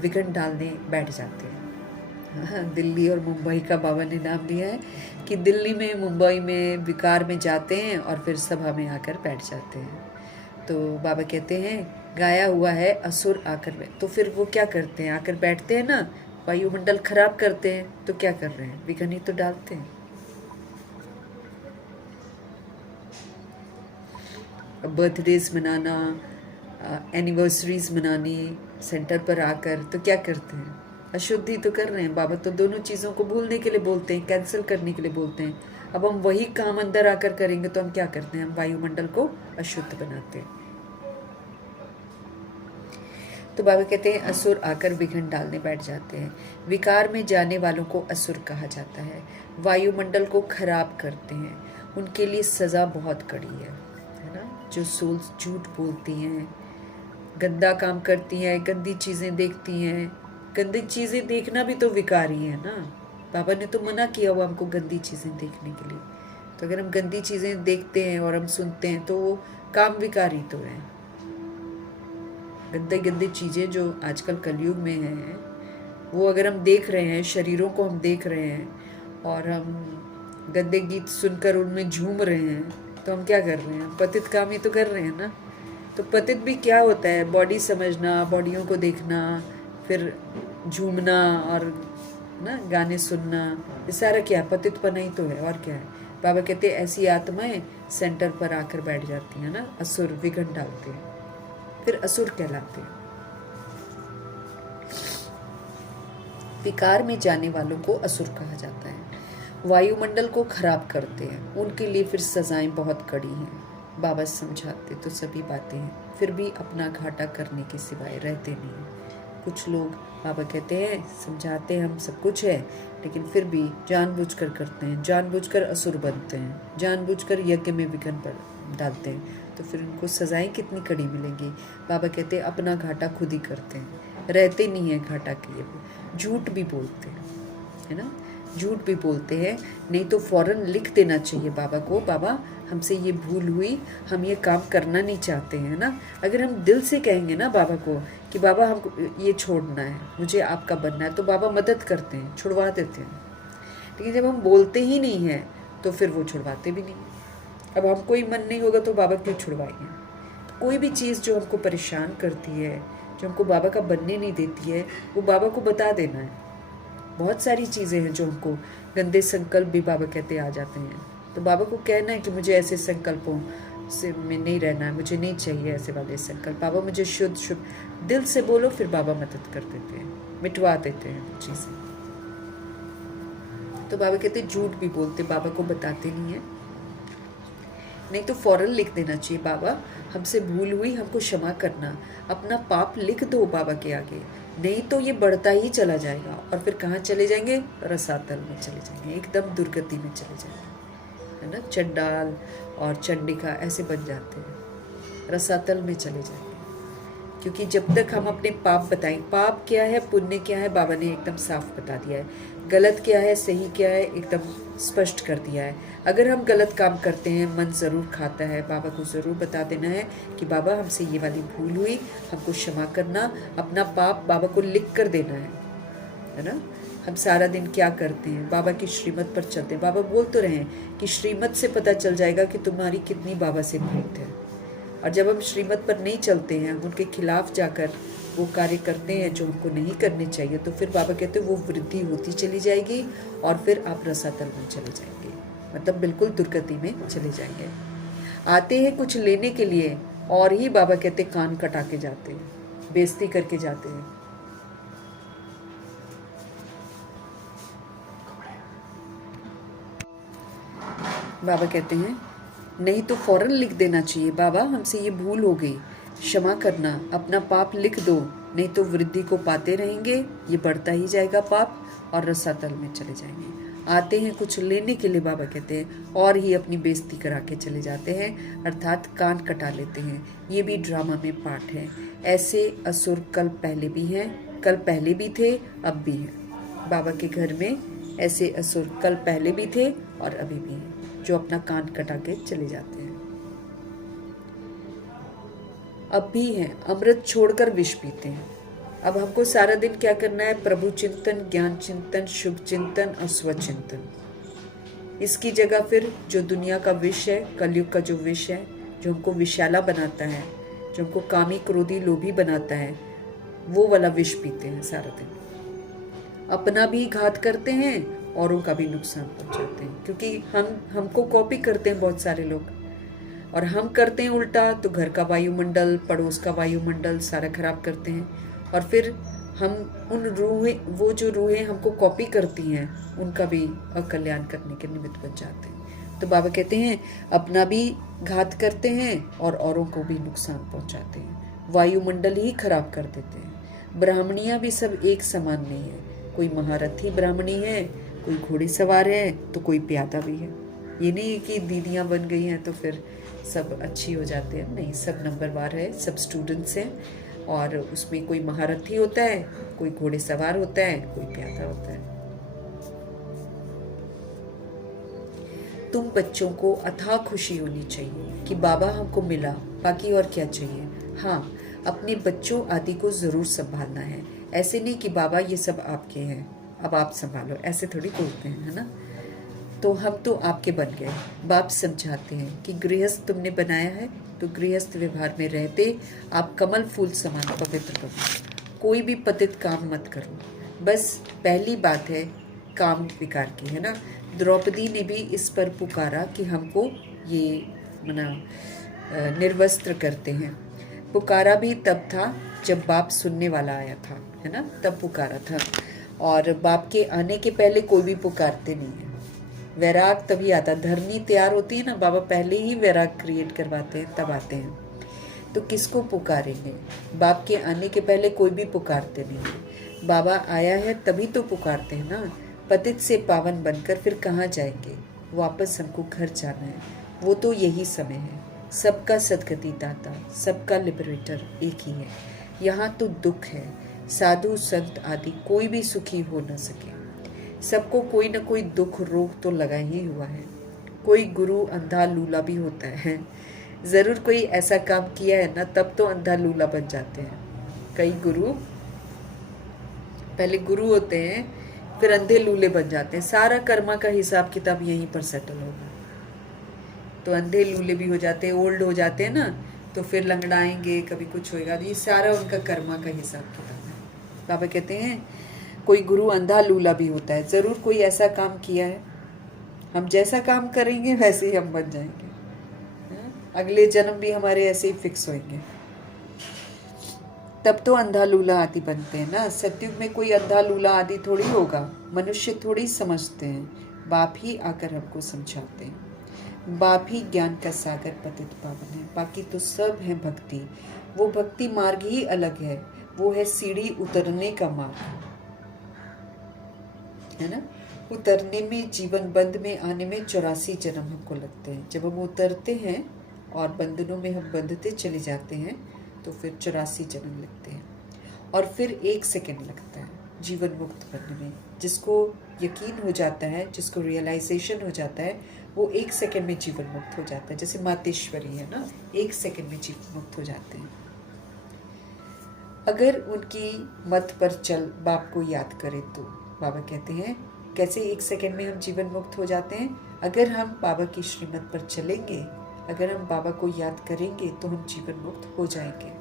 विघन डालने बैठ जाते हैं। दिल्ली और मुंबई का बाबा ने नाम दिया है कि दिल्ली में, मुंबई में विकार में जाते हैं और फिर सभा में आकर बैठ जाते हैं। तो बाबा कहते हैं गाया हुआ है असुर आकर, तो फिर वो क्या करते हैं, आकर बैठते हैं ना, वायुमंडल खराब करते हैं, तो क्या कर रहे हैं, विघन ही तो डालते हैं। बर्थडेज मनाना, एनिवर्सरीज मनानी सेंटर पर आकर, तो क्या करते हैं, अशुद्धि तो कर रहे हैं। बाबा तो दोनों चीज़ों को भूलने के लिए बोलते हैं, कैंसिल करने के लिए बोलते हैं। अब हम वही काम अंदर आकर करेंगे तो हम क्या करते हैं, हम वायुमंडल को अशुद्ध बनाते हैं। तो बाबा कहते हैं असुर आकर विघन डालने बैठ जाते हैं। विकार में जाने वालों को असुर कहा जाता है, वायुमंडल को खराब करते हैं, उनके लिए सज़ा बहुत कड़ी है ना। जो सोल्स झूठ बोलती हैं, गंदा काम करती हैं, गंदी चीज़ें देखती हैं, गंदी चीज़ें देखना भी तो विकार ही है ना। बाबा ने तो मना किया हुआ हमको गंदी चीज़ें देखने के लिए, तो अगर हम गंदी चीज़ें देखते हैं और हम सुनते हैं तो वो काम विकार ही तो है। गंदी चीज़ें जो आजकल कलयुग में हैं वो अगर हम देख रहे हैं, शरीरों को हम देख रहे हैं और हम गंदे गीत सुनकर उनमें झूम रहे हैं, तो हम क्या कर रहे हैं, पतित काम ही तो कर रहे हैं ना। तो पतित भी क्या होता है, बॉडी समझना, बॉडियों को देखना, फिर झूमना और ना गाने सुनना, ये सारा क्या पतितपना ही तो है, और क्या है। बाबा कहते हैं ऐसी आत्माएं सेंटर पर आकर बैठ जाती हैं ना, असुर विघन डालते हैं, फिर असुर कहलाते हैं। विकार में जाने वालों को असुर कहा जाता है। वायुमंडल को खराब करते हैं, उनके लिए फिर सजाएं बहुत कड़ी हैं। बाबा समझाते तो सभी बातें हैं, फिर भी अपना घाटा करने के सिवाय रहते नहीं हैं। कुछ लोग बाबा कहते हैं समझाते हैं हम सब कुछ है, लेकिन फिर भी जानबूझकर करते हैं, जानबूझकर असुर बनते हैं, जानबूझकर यज्ञ में विघ्न डालते हैं, तो फिर उनको सजाएं कितनी कड़ी मिलेंगी। बाबा कहते हैं अपना घाटा खुद ही करते हैं, रहते नहीं हैं घाटा किए, झूठ भी बोलते हैं, है ना, झूठ भी बोलते हैं। नहीं तो फौरन लिख देना चाहिए बाबा को, बाबा हमसे ये भूल हुई, हम ये काम करना नहीं चाहते हैं ना। अगर हम दिल से कहेंगे ना बाबा को कि बाबा हमको ये छोड़ना है, मुझे आपका बनना है, तो बाबा मदद करते हैं, छुड़वा देते हैं। लेकिन जब हम बोलते ही नहीं हैं तो फिर वो छुड़वाते भी नहीं। अब हमको ही मन नहीं होगा तो बाबा क्यों छुड़वाएंगे। तो कोई भी चीज़ जो हमको परेशान करती है, जो हमको बाबा का बनने नहीं देती है, वो बाबा को बता देना है। बहुत सारी चीज़ें हैं जो हमको गंदे संकल्प भी बाबा कहते आ जाते हैं, तो बाबा को कहना है कि मुझे ऐसे संकल्पों से में नहीं रहना है, मुझे नहीं चाहिए ऐसे वाले संकल्प। बाबा मुझे शुद्ध शुद्ध दिल से बोलो, फिर बाबा मदद कर देते हैं, मिटवा देते हैं वो चीज़ें। तो बाबा कहते झूठ भी बोलते, बाबा को बताते नहीं है। नहीं तो फौरन लिख देना चाहिए, बाबा हमसे भूल हुई, हमको क्षमा करना, अपना पाप लिख दो बाबा के आगे, नहीं तो ये बढ़ता ही चला जाएगा। और फिर कहाँ चले जाएंगे, रसातल में चले जाएंगे, एकदम दुर्गति में चले जाएंगे, है ना। चंडाल और चंडिका ऐसे बन जाते हैं, रसातल में चले जाएंगे। क्योंकि जब तक हम अपने पाप बताएं, पाप क्या है पुण्य क्या है बाबा ने एकदम साफ बता दिया है, गलत क्या है सही क्या है एकदम स्पष्ट कर दिया है। अगर हम गलत काम करते हैं मन ज़रूर खाता है, बाबा को ज़रूर बता देना है कि बाबा हमसे ये वाली भूल हुई, हमको क्षमा करना, अपना पाप बाबा को लिख कर देना है ना। हम सारा दिन क्या करते हैं, बाबा की श्रीमत पर चलते हैं। बाबा बोल तो रहे हैं कि श्रीमत से पता चल जाएगा कि तुम्हारी कितनी बाबा से प्रीत है। और जब हम श्रीमत पर नहीं चलते हैं, हम उनके खिलाफ जाकर वो कार्य करते हैं जो हमको नहीं करने चाहिए, तो फिर बाबा कहते हैं वो वृद्धि होती चली जाएगी और फिर आप रसातल में चले जाएंगे, मतलब बिल्कुल दुर्गति में चले जाएंगे। आते हैं कुछ लेने के लिए और ही बाबा कहते कान कटा के जाते हैं, बेइज्जती करके जाते हैं। बाबा कहते हैं नहीं तो फौरन लिख देना चाहिए, बाबा हमसे ये भूल हो गई, क्षमा करना, अपना पाप लिख दो, नहीं तो वृद्धि को पाते रहेंगे, ये बढ़ता ही जाएगा पाप और रसातल में चले जाएंगे। आते हैं कुछ लेने के लिए, बाबा कहते हैं, और ही अपनी बेइज्जती करा के चले जाते हैं, अर्थात कान कटा लेते हैं। ये भी ड्रामा में पार्ट है। ऐसे असुर कल पहले भी हैं, कल पहले भी थे, अब भी हैं। बाबा के घर में ऐसे असुर कल पहले भी थे और अभी भी हैं, जो अपना कान कटा के चले जाते हैं। अब भी हैं, अमृत छोड़कर विष पीते हैं। अब हमको सारा दिन क्या करना है, प्रभु चिंतन, ज्ञान चिंतन, शुभ चिंतन और स्वचिंतन। इसकी जगह फिर जो दुनिया का विष है, कलयुग का जो विष है, जो हमको विषैला बनाता है, जो हमको कामी क्रोधी लोभी बनाता है, वो वाला विष पीते हैं सारा दिन। अपना भी घात करते हैं, औरों का भी नुकसान पहुंचाते हैं, क्योंकि हमको कॉपी करते हैं बहुत सारे लोग, और हम करते हैं उल्टा, तो घर का वायुमंडल, पड़ोस का वायुमंडल सारा खराब करते हैं। और फिर हम उन रूहें, वो जो रूहें हमको कॉपी करती हैं, उनका भी अकल्याण करने के निमित्त बन जाते हैं। तो बाबा कहते हैं अपना भी घात करते हैं और औरों को भी नुकसान पहुंचाते हैं, वायुमंडल ही खराब कर देते हैं। ब्राह्मणियाँ भी सब एक समान नहीं है, कोई महारथी ब्राह्मणी है, कोई घोड़े सवार है, तो कोई प्यादा भी है। ये नहीं कि दीदियाँ बन गई हैं तो फिर सब अच्छी हो जाते हैं, नहीं, सब नंबरवार है, सब स्टूडेंट्स हैं, और उसमें कोई महारथी होता है, कोई घोड़े सवार होता है, कोई प्यादा होता है। तुम बच्चों को अथाह खुशी होनी चाहिए कि बाबा हमको मिला, बाकी और क्या चाहिए। हाँ, अपने बच्चों आदि को ज़रूर संभालना है, ऐसे नहीं कि बाबा ये सब आपके हैं, अब आप संभालो, ऐसे थोड़ी बोलते हैं, है ना। तो हम तो आपके बन गए। बाप समझाते हैं कि गृहस्थ तुमने बनाया है, तो गृहस्थ व्यवहार में रहते आप कमल फूल समान पवित्र बनो, कोई भी पतित काम मत करो। बस पहली बात है काम विकार की, है ना। द्रौपदी ने भी इस पर पुकारा कि हमको ये निर्वस्त्र करते हैं। पुकारा भी तब था जब बाप सुनने वाला आया था, है ना, तब पुकारा था। और बाप के आने के पहले कोई भी पुकारते नहीं है। वैराग तभी आता, धरनी तैयार होती है ना, बाबा पहले ही वैराग क्रिएट करवाते हैं तब आते हैं। तो किसको पुकारेंगे? बाप के आने के पहले कोई भी पुकारते नहीं है। बाबा आया है तभी तो पुकारते हैं ना। पतित से पावन बनकर फिर कहाँ जाएंगे? वापस हमको घर जाना है, वो तो यही समय है। सबका सदगति दाता, सबका लिबरेटर एक ही है। यहाँ तो दुख है, साधु संत आदि कोई भी सुखी हो न सके। सबको कोई न कोई दुख रोग तो लगा ही हुआ है। कोई गुरु अंधा लूला भी होता है, ज़रूर कोई ऐसा काम किया है ना, तब तो अंधा लूला बन जाते हैं। कई गुरु पहले गुरु होते हैं, फिर अंधे लूले बन जाते हैं। सारा कर्मा का हिसाब किताब यहीं पर सेटल होगा। तो अंधे लूले भी हो जाते हैं, ओल्ड हो जाते हैं ना, तो फिर लंगड़ाएंगे, कभी कुछ होएगा। ये सारा उनका कर्मा का हिसाब किताब है। बाबा कहते हैं कोई गुरु अंधा लूला भी होता है, ज़रूर कोई ऐसा काम किया है। हम जैसा काम करेंगे वैसे ही हम बन जाएंगे। अगले जन्म भी हमारे ऐसे ही फिक्स होंगे। तब तो अंधा लूला आदि बनते हैं ना। सतयुग में कोई अंधा लूला आदि थोड़ी होगा। मनुष्य थोड़ी समझते हैं, बाप ही आकर हमको समझाते हैं। बाप ही ज्ञान का सागर पतित पावन है। बाकी तो सब है भक्ति। वो भक्ति मार्ग ही अलग है, वो है सीढ़ी उतरने का मार्ग, है ना। उतरने में, जीवन बंध में आने में 84 जन्म हमको लगते हैं। जब हम उतरते हैं और बंधनों में हम बंधते चले जाते हैं तो फिर 84 जन्म लगते हैं। और फिर 1 सेकंड लगता है जीवन मुक्त बनने में। जिसको यकीन हो जाता है, जिसको रियलाइजेशन हो जाता है, वो 1 सेकंड में जीवन मुक्त हो जाता है। जैसे मातेश्वरी है ना, 1 सेकंड में जीवन मुक्त हो जाते हैं। अगर उनकी मत पर चल बाप को याद करें तो बाबा कहते हैं कैसे 1 सेकंड में हम जीवन मुक्त हो जाते हैं। अगर हम बाबा की श्रीमत पर चलेंगे, अगर हम बाबा को याद करेंगे तो हम जीवन मुक्त हो जाएंगे।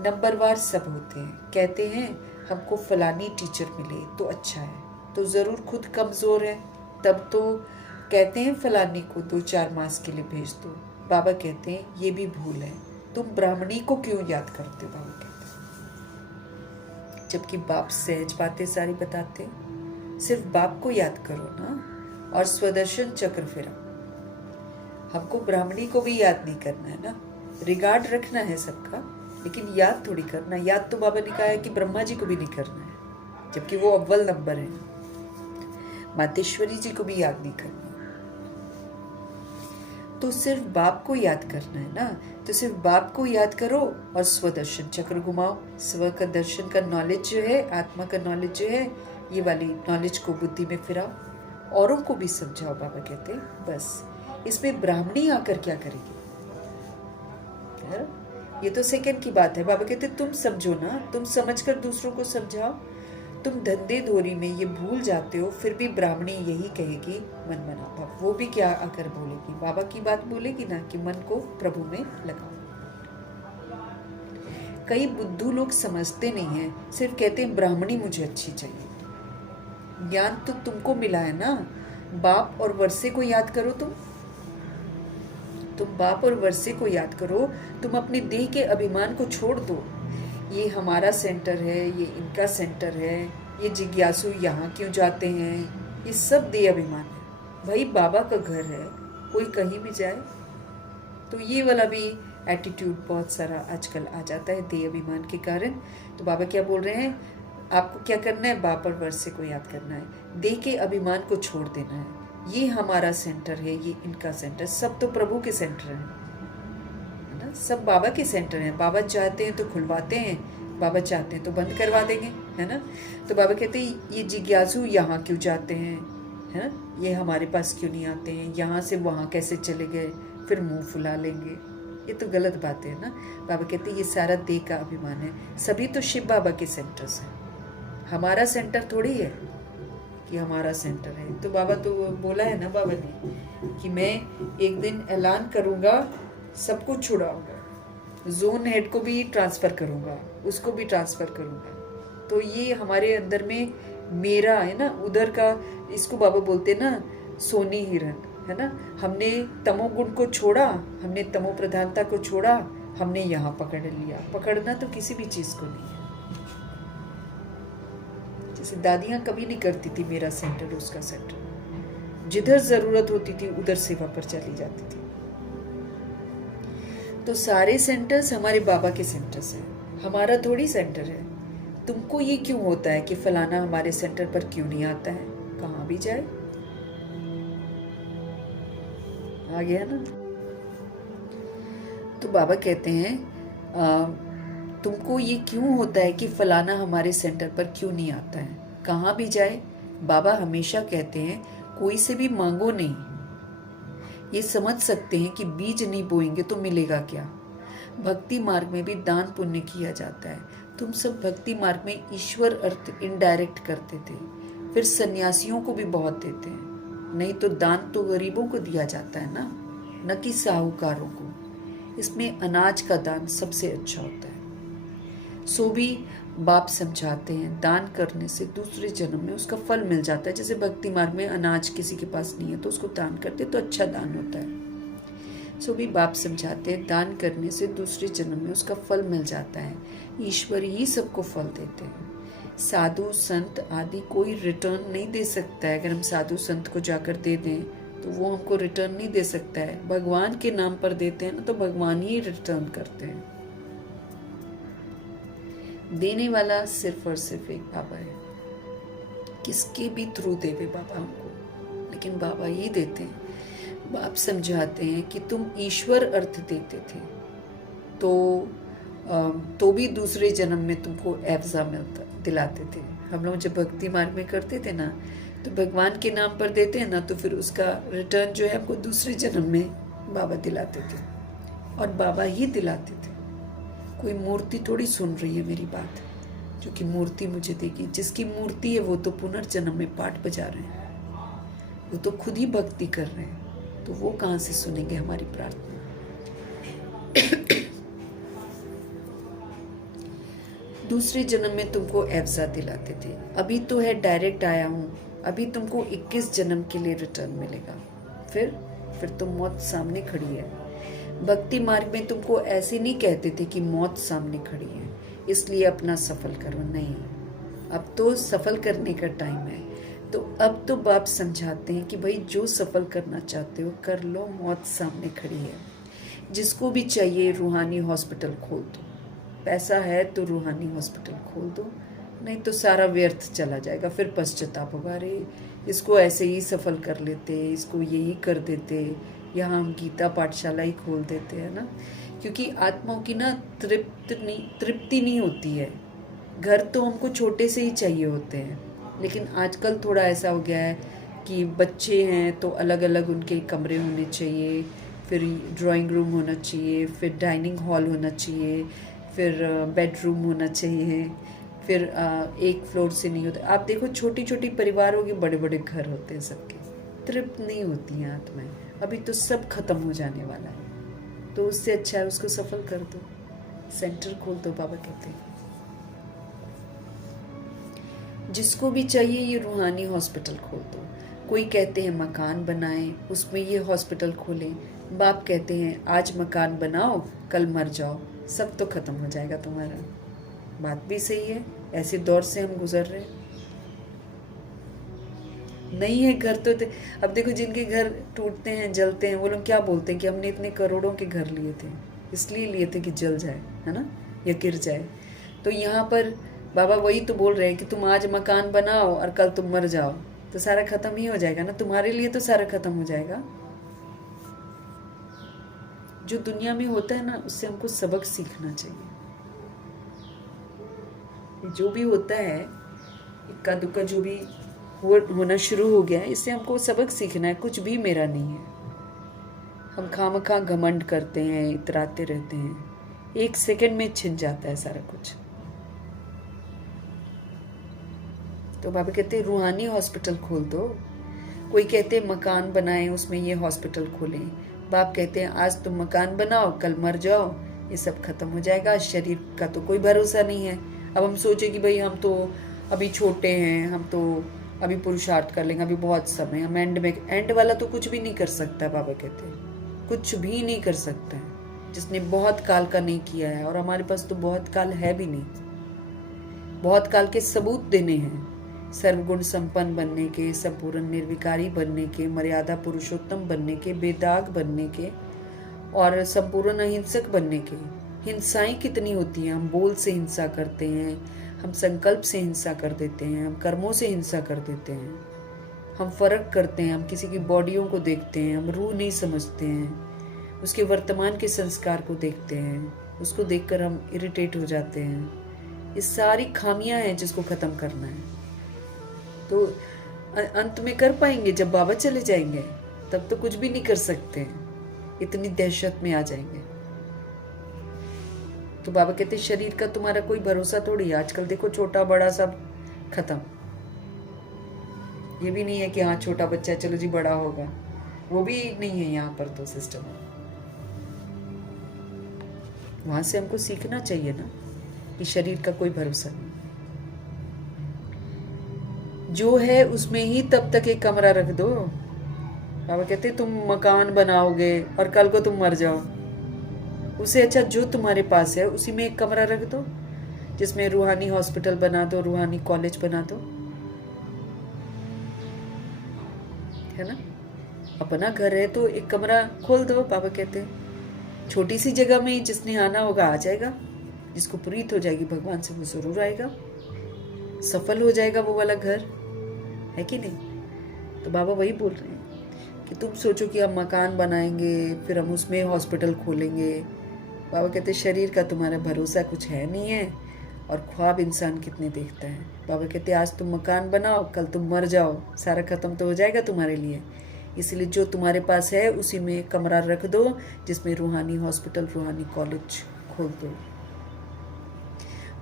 नंबरवार सब होते हैं। कहते हैं हमको फलानी टीचर मिले तो अच्छा है, तो ज़रूर खुद कमज़ोर है, तब तो कहते हैं फलानी को 2-4 मास के लिए भेज दो। बाबा कहते हैं ये भी भूल है, तुम ब्राह्मणी को क्यों याद करते हो? बाबा कहते हैं जबकि बाप सहज बातें सारी बताते हैं। सिर्फ बाप को याद करो ना, और स्वदर्शन चक्र फिराओ। हमको ब्राह्मणी को भी याद नहीं करना है ना, रिगार्ड रखना है सबका, लेकिन याद थोड़ी करना। याद तो बाबा ने कहा है कि ब्रह्मा जी को भी नहीं करना है, जबकि वो अव्वल नंबर है। मातेश्वरी जी को भी याद नहीं करना। तो सिर्फ बाप को याद करना है ना, तो सिर्फ बाप को याद करो और स्वदर्शन चक्र घुमाओ। स्व का दर्शन का नॉलेज जो है, आत्मा का नॉलेज जो है, ये वाली नॉलेज को बुद्धि में फिराओ, औरों को भी समझाओ। बाबा कहते हैं बस इसमें ब्राह्मणी आकर क्या करेगी? ये तो सेकंड की बात है। बाबा कहते तुम समझो ना, तुम समझकर दूसरों को समझाओ। तुम धंधे धोरी में ये भूल जाते हो, फिर भी ब्राह्मणी यही कहेगी मन मना भाव। वो भी क्या आकर बोलेगी? बाबा की बात बोलेगी ना कि मन को प्रभु में लगाओ। कई बुद्धू लोग समझते नहीं है, सिर्फ कहते हैं ब्राह्मणी मुझे अच्छी चाहिए। ज्ञान तो तुमको मिला है ना, बाप और वर्षे को याद करो। तुम बाप और वर्षे को याद करो। तुम अपने देह के अभिमान को छोड़ दो। ये हमारा सेंटर है, ये इनका सेंटर है, ये जिज्ञासु यहाँ क्यों जाते हैं, ये सब देह अभिमान है। भाई बाबा का घर है, कोई कहीं भी जाए। तो ये वाला भी एटीट्यूड बहुत सारा आजकल आ जाता है देह अभिमान के कारण। तो बाबा क्या बोल रहे हैं? आपको क्या करना है? बाप और वर्षे को याद करना है, देह के अभिमान को छोड़ देना है। ये हमारा सेंटर है, ये इनका सेंटर। सब तो प्रभु के सेंटर है ना, सब बाबा के सेंटर हैं। बाबा चाहते हैं तो खुलवाते हैं, बाबा चाहते हैं तो बंद करवा देंगे, है ना। तो बाबा कहते हैं ये जिज्ञासु यहाँ क्यों जाते हैं, है ना, ये हमारे पास क्यों नहीं आते हैं, यहाँ से वहाँ कैसे चले गए, फिर मुंह फुला लेंगे। ये तो गलत बात है ना। बाबा कहते हैं ये सारा देह का अभिमान है। सभी तो शिव बाबा के सेंटर्स हैं, हमारा सेंटर थोड़ी है कि हमारा सेंटर है। तो बाबा तो बोला है ना बाबा ने कि मैं एक दिन ऐलान करूँगा, सबको छुड़ाऊंगा, जोन हेड को भी ट्रांसफ़र करूँगा, उसको भी ट्रांसफ़र करूँगा। तो ये हमारे अंदर में मेरा है ना, उधर का, इसको बाबा बोलते ना सोनी हिरन, है ना। हमने तमोगुण को छोड़ा, हमने तमो प्रधानता को छोड़ा, हमने यहाँ पकड़ लिया। पकड़ना तो किसी भी चीज़ को नहीं है। जैसे दादियाँ कभी नहीं करती थी मेरा सेंटर उसका सेंटर, जिधर ज़रूरत होती थी उधर सेवा पर चली जाती थी। तो सारे सेंटर्स हमारे बाबा के सेंटर्स हैं, हमारा थोड़ी सेंटर है। तुमको ये क्यों होता है कि फलाना हमारे सेंटर पर क्यों नहीं आता है? कहाँ भी जाए, आ गया ना। तो बाबा कहते हैं तुमको ये क्यों होता है कि फलाना हमारे सेंटर पर क्यों नहीं आता है? कहाँ भी जाए, बाबा हमेशा कहते हैं कोई से भी मांगो नहीं। ये समझ सकते हैं कि बीज नहीं बोएंगे तो मिलेगा क्या। भक्ति मार्ग में भी दान पुण्य किया जाता है। तुम सब भक्ति मार्ग में ईश्वर अर्थ इनडायरेक्ट करते थे, फिर सन्यासियों को भी बहुत देते हैं। नहीं तो दान तो गरीबों को दिया जाता है ना, न कि साहूकारों को। इसमें अनाज का दान सबसे अच्छा होता है। सो भी बाप समझाते हैं दान करने से दूसरे जन्म में उसका फल मिल जाता है। जैसे भक्ति मार्ग में अनाज किसी के पास नहीं है तो उसको दान करते तो अच्छा दान होता है। सो भी बाप समझाते हैं दान करने से दूसरे जन्म में उसका फल मिल जाता है। ईश्वर ही सबको फल देते हैं। साधु संत आदि कोई रिटर्न नहीं दे सकता है। अगर हम साधु संत को जाकर दे दें तो वो हमको रिटर्न नहीं दे सकता है। भगवान के नाम पर देते हैं ना तो भगवान ही रिटर्न करते हैं। देने वाला सिर्फ और सिर्फ एक बाबा है। किसके भी थ्रू देवे बाबा हमको, लेकिन बाबा ही देते हैं। बाप समझाते हैं कि तुम ईश्वर अर्थ देते थे तो भी दूसरे जन्म में तुमको एवजा मिलता दिलाते थे। हम लोग जब भक्ति मार्ग में करते थे ना तो भगवान के नाम पर देते हैं ना तो फिर उसका रिटर्न जो है हमको दूसरे जन्म में बाबा दिलाते थे, और बाबा ही दिलाते थे। कोई मूर्ति थोड़ी सुन रही है मेरी बात जो कि मूर्ति मुझे देगी। जिसकी मूर्ति है वो तो पुनर्जन्म में पाठ बजा रहे हैं, वो तो खुद ही भक्ति कर रहे हैं, तो वो कहाँ से सुनेंगे हमारी प्रार्थना। दूसरे जन्म में तुमको एवजा दिलाते थे, अभी तो है डायरेक्ट आया हूँ, अभी तुमको 21 जन्म के लिए रिटर्न मिलेगा। फिर तो मौत सामने खड़ी है। भक्ति मार्ग में तुमको ऐसे नहीं कहते थे कि मौत सामने खड़ी है इसलिए अपना सफल करो, नहीं, अब तो सफल करने का टाइम है। तो अब तो बाप समझाते हैं कि भाई जो सफल करना चाहते हो कर लो, मौत सामने खड़ी है। जिसको भी चाहिए रूहानी हॉस्पिटल खोल दो, पैसा है तो रूहानी हॉस्पिटल खोल दो, नहीं तो सारा व्यर्थ चला जाएगा। फिर पश्चाताप होगा, अरे इसको ऐसे ही सफल कर लेते, इसको यही कर देते, यहाँ हम गीता पाठशाला ही खोल देते हैं ना। क्योंकि आत्माओं की ना तृप्ति नहीं होती है। घर तो हमको छोटे से ही चाहिए होते हैं, लेकिन आजकल थोड़ा ऐसा हो गया है कि बच्चे हैं तो अलग अलग उनके कमरे होने चाहिए, फिर ड्राइंग रूम होना चाहिए, फिर डाइनिंग हॉल होना चाहिए, फिर बेडरूम होना चाहिए, फिर एक फ्लोर से नहीं होता। आप देखो छोटी छोटी परिवारों के बड़े बड़े घर होते हैं, सबके तृप्त नहीं होती हैं आत्माएं। अभी तो सब खत्म हो जाने वाला है, तो उससे अच्छा है उसको सफल कर दो, सेंटर खोल दो। बाबा कहते हैं जिसको भी चाहिए ये रूहानी हॉस्पिटल खोल दो। कोई कहते हैं मकान बनाएं उसमें ये हॉस्पिटल खोलें। बाप कहते हैं आज मकान बनाओ कल मर जाओ, सब तो खत्म हो जाएगा तुम्हारा। बात भी सही है, ऐसे दौर से हम गुजर रहे हैं। नहीं है घर तो अब देखो जिनके घर टूटते हैं जलते हैं वो लोग क्या बोलते हैं कि हमने इतने करोड़ों के घर लिए थे, इसलिए लिए थे कि जल जाए, है ना, या गिर जाए। तो यहाँ पर बाबा वही तो बोल रहे हैं कि तुम आज मकान बनाओ और कल तुम मर जाओ, तो सारा खत्म ही हो जाएगा ना, तुम्हारे लिए तो सारा खत्म हो जाएगा। जो दुनिया में होता है ना उससे हमको सबक सीखना चाहिए। जो भी होता है इक्का दुक्का जो भी होना शुरू हो गया है, इससे हमको सबक सीखना है। कुछ भी मेरा नहीं है। हम खामखा घमंड करते हैं, इतराते रहते हैं, एक सेकंड में छिन जाता है सारा कुछ। तो बाबा कहते हैं रूहानी हॉस्पिटल खोल दो। कोई कहते हैं मकान बनाएं उसमें ये हॉस्पिटल खोलें। बाप कहते हैं आज तुम मकान बनाओ कल मर जाओ, ये सब खत्म हो जाएगा। शरीर का तो कोई भरोसा नहीं है। अब हम सोचे कि भाई हम तो अभी छोटे हैं, हम तो अभी पुरुषार्थ कर लेंगे, अभी बहुत समय, हम एंड वाला तो कुछ भी नहीं कर सकता। बाबा कहते हैं कुछ भी नहीं कर सकता है जिसने बहुत काल का नहीं किया है, और हमारे पास तो बहुत काल है भी नहीं। बहुत काल के सबूत देने हैं सर्वगुण संपन्न बनने के, संपूर्ण निर्विकारी बनने के, मर्यादा पुरुषोत्तम बनने के, बेदाग बनने के और संपूर्ण अहिंसक बनने के। हिंसाएं कितनी होती हैं, हम बोल से हिंसा करते हैं, हम संकल्प से हिंसा कर देते हैं, हम कर्मों से हिंसा कर देते हैं, हम फर्क करते हैं, हम किसी की बॉडियों को देखते हैं, हम रूह नहीं समझते हैं, उसके वर्तमान के संस्कार को देखते हैं, उसको देखकर हम इरिटेट हो जाते हैं। ये सारी खामियां हैं जिसको ख़त्म करना है। तो अंत में कर पाएंगे जब बाबा चले जाएंगे, तब तो कुछ भी नहीं कर सकते हैं, इतनी दहशत में आ जाएंगे। तो बाबा कहते शरीर का तुम्हारा कोई भरोसा थोड़ी है। आजकल देखो छोटा बड़ा सब खत्म। ये भी नहीं है कि हाँ छोटा बच्चा चलो जी बड़ा होगा, वो भी नहीं है यहाँ पर तो सिस्टम। वहां से हमको सीखना चाहिए ना कि शरीर का कोई भरोसा नहीं, जो है उसमें ही तब तक एक कमरा रख दो। बाबा कहते तुम मकान बनाओगे और कल को तुम मर जाओ, उसे अच्छा जो तुम्हारे पास है उसी में एक कमरा रख दो, जिसमें रूहानी हॉस्पिटल बना दो, रूहानी कॉलेज बना दो, है ना। अपना घर है तो एक कमरा खोल दो। बाबा कहते हैं छोटी सी जगह में ही जिसने आना होगा आ जाएगा, जिसको प्रीत हो जाएगी भगवान से वो जरूर आएगा, सफल हो जाएगा वो वाला घर, है कि नहीं। तो बाबा वही बोल रहे हैं कि तुम सोचो कि हम मकान बनाएंगे फिर हम उसमें हॉस्पिटल खोलेंगे। बाबा कहते शरीर का तुम्हारा भरोसा कुछ है नहीं है, और ख्वाब इंसान कितने देखता है। बाबा कहते आज तुम मकान बनाओ कल तुम मर जाओ, सारा खत्म तो हो जाएगा तुम्हारे लिए। इसलिए जो तुम्हारे पास है उसी में कमरा रख दो, जिसमें रूहानी हॉस्पिटल रूहानी कॉलेज खोल दो।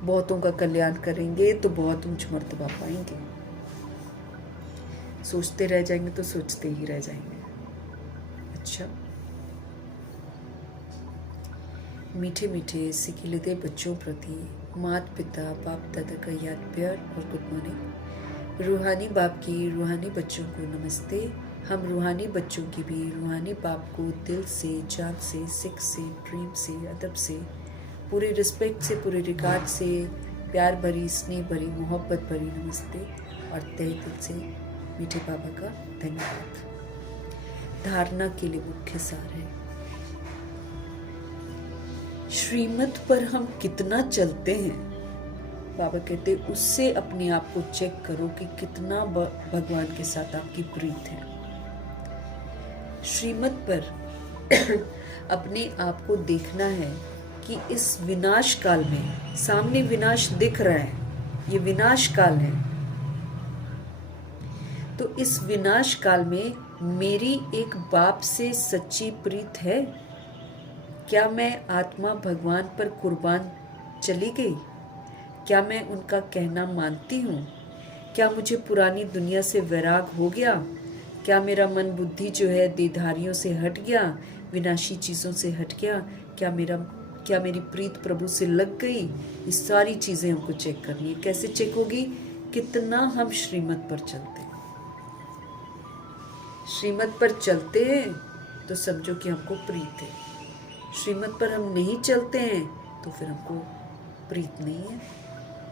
बहुतों का कल्याण करेंगे तो बहुत ऊंच मर्तबा पाएंगे। सोचते रह जाएंगे तो सोचते ही रह जाएंगे। अच्छा, मीठे मीठे सिकिलते बच्चों प्रति माता पिता बाप दादा का याद प्यार और गुड मॉर्निंग। रूहानी बाप की रूहानी बच्चों को नमस्ते। हम रूहानी बच्चों की भी रूहानी बाप को दिल से, जान से, सिख से, प्रेम से, अदब से, पूरे रिस्पेक्ट से, पूरे रिगार्ड से, प्यार भरी, स्नेह भरी, मोहब्बत भरी नमस्ते और तहे दिल से मीठे बाबा का धन्यवाद। धारणा के लिए मुख्य सार है, श्रीमत पर हम कितना चलते हैं। बाबा कहते उससे अपने आप को चेक करो कि कितना भगवान के साथ आपकी प्रीत है। श्रीमत पर अपने आप को देखना है कि इस विनाश काल में, सामने विनाश दिख रहा है, ये विनाश काल है, तो इस विनाश काल में मेरी एक बाप से सच्ची प्रीत है। क्या मैं आत्मा भगवान पर कुर्बान चली गई? क्या मैं उनका कहना मानती हूँ? क्या मुझे पुरानी दुनिया से वैराग हो गया? क्या मेरा मन बुद्धि जो है देहधारियों से हट गया, विनाशी चीज़ों से हट गया? क्या मेरी प्रीत प्रभु से लग गई? ये सारी चीज़ें हमको चेक करनी है। कैसे चेक होगी? कितना हम श्रीमत पर चलते हैं। श्रीमत पर चलते हैं तो समझो कि हमको प्रीत है। श्रीमत पर हम नहीं चलते हैं तो फिर हमको प्रीत नहीं है,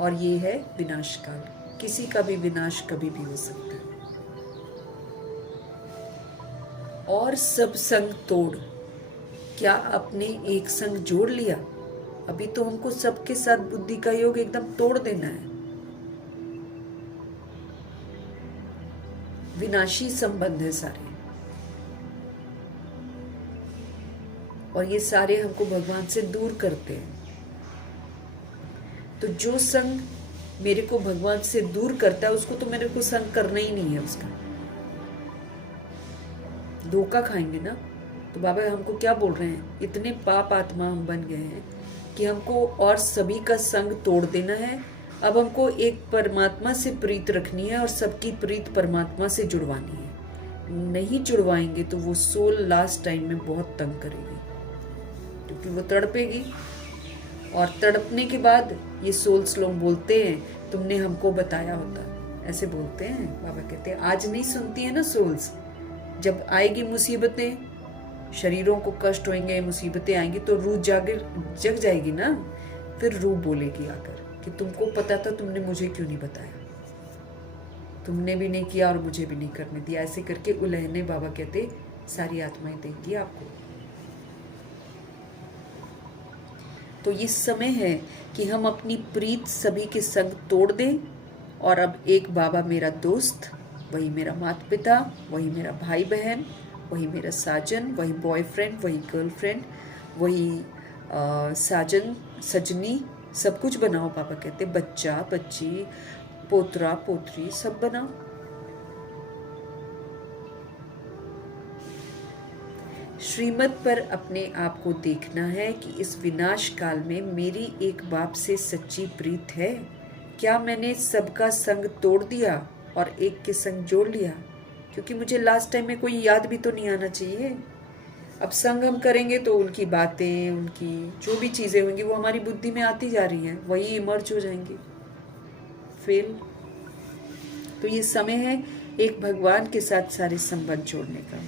और ये है विनाश काल। किसी का भी विनाश कभी भी हो सकता है। और सब संग तोड़, क्या आपने एक संग जोड़ लिया? अभी तो हमको सबके साथ बुद्धि का योग एकदम तोड़ देना है। विनाशी संबंध है सारे, और ये सारे हमको भगवान से दूर करते हैं। तो जो संग मेरे को भगवान से दूर करता है उसको तो मेरे को संग करना ही नहीं है। उसका धोखा खाएंगे ना। तो बाबा हमको क्या बोल रहे हैं, इतने पाप आत्मा हम बन गए हैं कि हमको और सभी का संग तोड़ देना है। अब हमको एक परमात्मा से प्रीत रखनी है और सबकी प्रीत परमात्मा से जुड़वानी है। नहीं जुड़वाएंगे तो वो सोल लास्ट टाइम में बहुत तंग करेगी, क्योंकि वो तड़पेगी, और तड़पने के बाद ये सोल्स लोग बोलते हैं तुमने हमको बताया होता, ऐसे बोलते हैं। बाबा कहते हैं आज नहीं सुनती है ना सोल्स, जब आएगी मुसीबतें, शरीरों को कष्ट होंगे, मुसीबतें आएंगी तो रूह जग जाएगी ना। फिर रूह बोलेगी आकर कि तुमको पता था, तुमने मुझे क्यों नहीं बताया। तुमने भी नहीं किया और मुझे भी नहीं करने दिया। ऐसे करके उलहने बाबा कहते सारी आत्माएं देंगी आपको। तो ये समय है कि हम अपनी प्रीत सभी के संग तोड़ दें और अब एक बाबा मेरा दोस्त, वही मेरा माता पिता, वही मेरा भाई बहन, वही मेरा साजन, वही बॉयफ्रेंड, वही गर्लफ्रेंड, वही साजन सजनी, सब कुछ बनाओ। बाबा कहते बच्चा बच्ची, पोतरा पोतरी, सब बनाओ। श्रीमत पर अपने आप को देखना है कि इस विनाश काल में मेरी एक बाप से सच्ची प्रीत है। क्या मैंने सबका संग तोड़ दिया और एक के संग जोड़ लिया? क्योंकि मुझे लास्ट टाइम में कोई याद भी तो नहीं आना चाहिए। अब संग हम करेंगे तो उनकी बातें, उनकी जो भी चीज़ें होंगी वो हमारी बुद्धि में आती जा रही हैं, वही इमर्ज हो जाएंगी, फेल। तो ये समय है एक भगवान के साथ सारे संबंध जोड़ने का।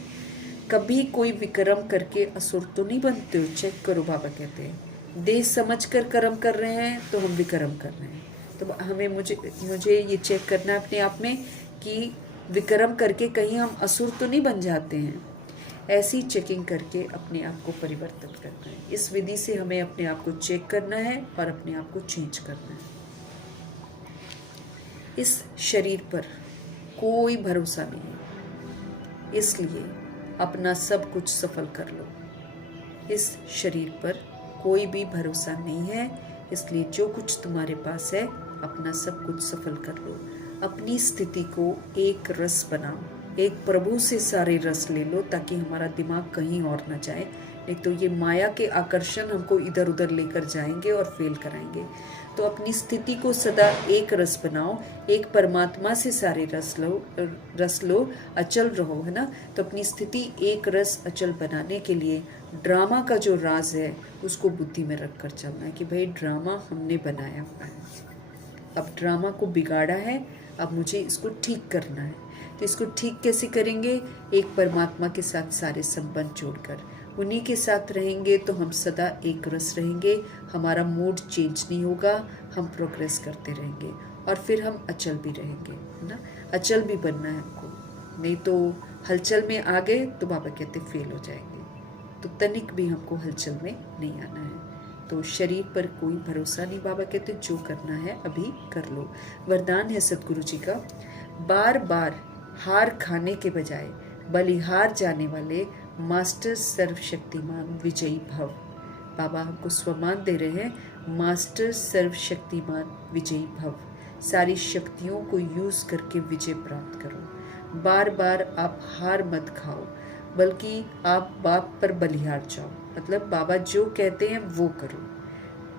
कभी कोई विक्रम करके असुर तो नहीं बनते हो, चेक करो। बाबा कहते हैं देह समझ कर कर्म कर रहे हैं तो हम विक्रम कर रहे हैं। तो हमें मुझे ये चेक करना है अपने आप में कि विक्रम करके कहीं हम असुर तो नहीं बन जाते हैं। ऐसी चेकिंग करके अपने आप को परिवर्तन करना है। इस विधि से हमें अपने आप को चेक करना है और अपने आप को चेंज करना है। इस शरीर पर कोई भरोसा नहीं है, इसलिए अपना सब कुछ सफल कर लो। इस शरीर पर कोई भी भरोसा नहीं है, इसलिए जो कुछ तुम्हारे पास है अपना सब कुछ सफल कर लो। अपनी स्थिति को एक रस बनाओ, एक प्रभु से सारे रस ले लो ताकि हमारा दिमाग कहीं और ना जाए। नहीं तो ये माया के आकर्षण हमको इधर उधर लेकर जाएंगे और फेल कराएंगे। तो अपनी स्थिति को सदा एक रस बनाओ, एक परमात्मा से सारे रस लो, अचल रहो, है ना। तो अपनी स्थिति एक रस अचल बनाने के लिए ड्रामा का जो राज है उसको बुद्धि में रख कर चलना है कि भाई ड्रामा हमने बनाया हुआ है, अब ड्रामा को बिगाड़ा है, अब मुझे इसको ठीक करना है। तो इसको ठीक कैसे करेंगे? एक परमात्मा के साथ सारे संबंध जोड़कर, उन्हीं के साथ रहेंगे तो हम सदा एक रस रहेंगे, हमारा मूड चेंज नहीं होगा, हम प्रोग्रेस करते रहेंगे और फिर हम अचल भी रहेंगे, है ना। अचल भी बनना है हमको, नहीं तो हलचल में आ गए तो बाबा कहते फेल हो जाएंगे। तो तनिक भी हमको हलचल में नहीं आना है। तो शरीर पर कोई भरोसा नहीं, बाबा कहते जो करना है अभी कर लो। वरदान है सतगुरु जी का, बार बार हार खाने के बजाय बलिहार जाने वाले मास्टर सर्वशक्तिमान विजयी भव। बाबा हमको स्वमान दे रहे हैं, मास्टर सर्वशक्तिमान विजयी भव। सारी शक्तियों को यूज करके विजय प्राप्त करो। बार बार आप हार मत खाओ, बल्कि आप बाप पर बलिहार जाओ। मतलब बाबा जो कहते हैं वो करो।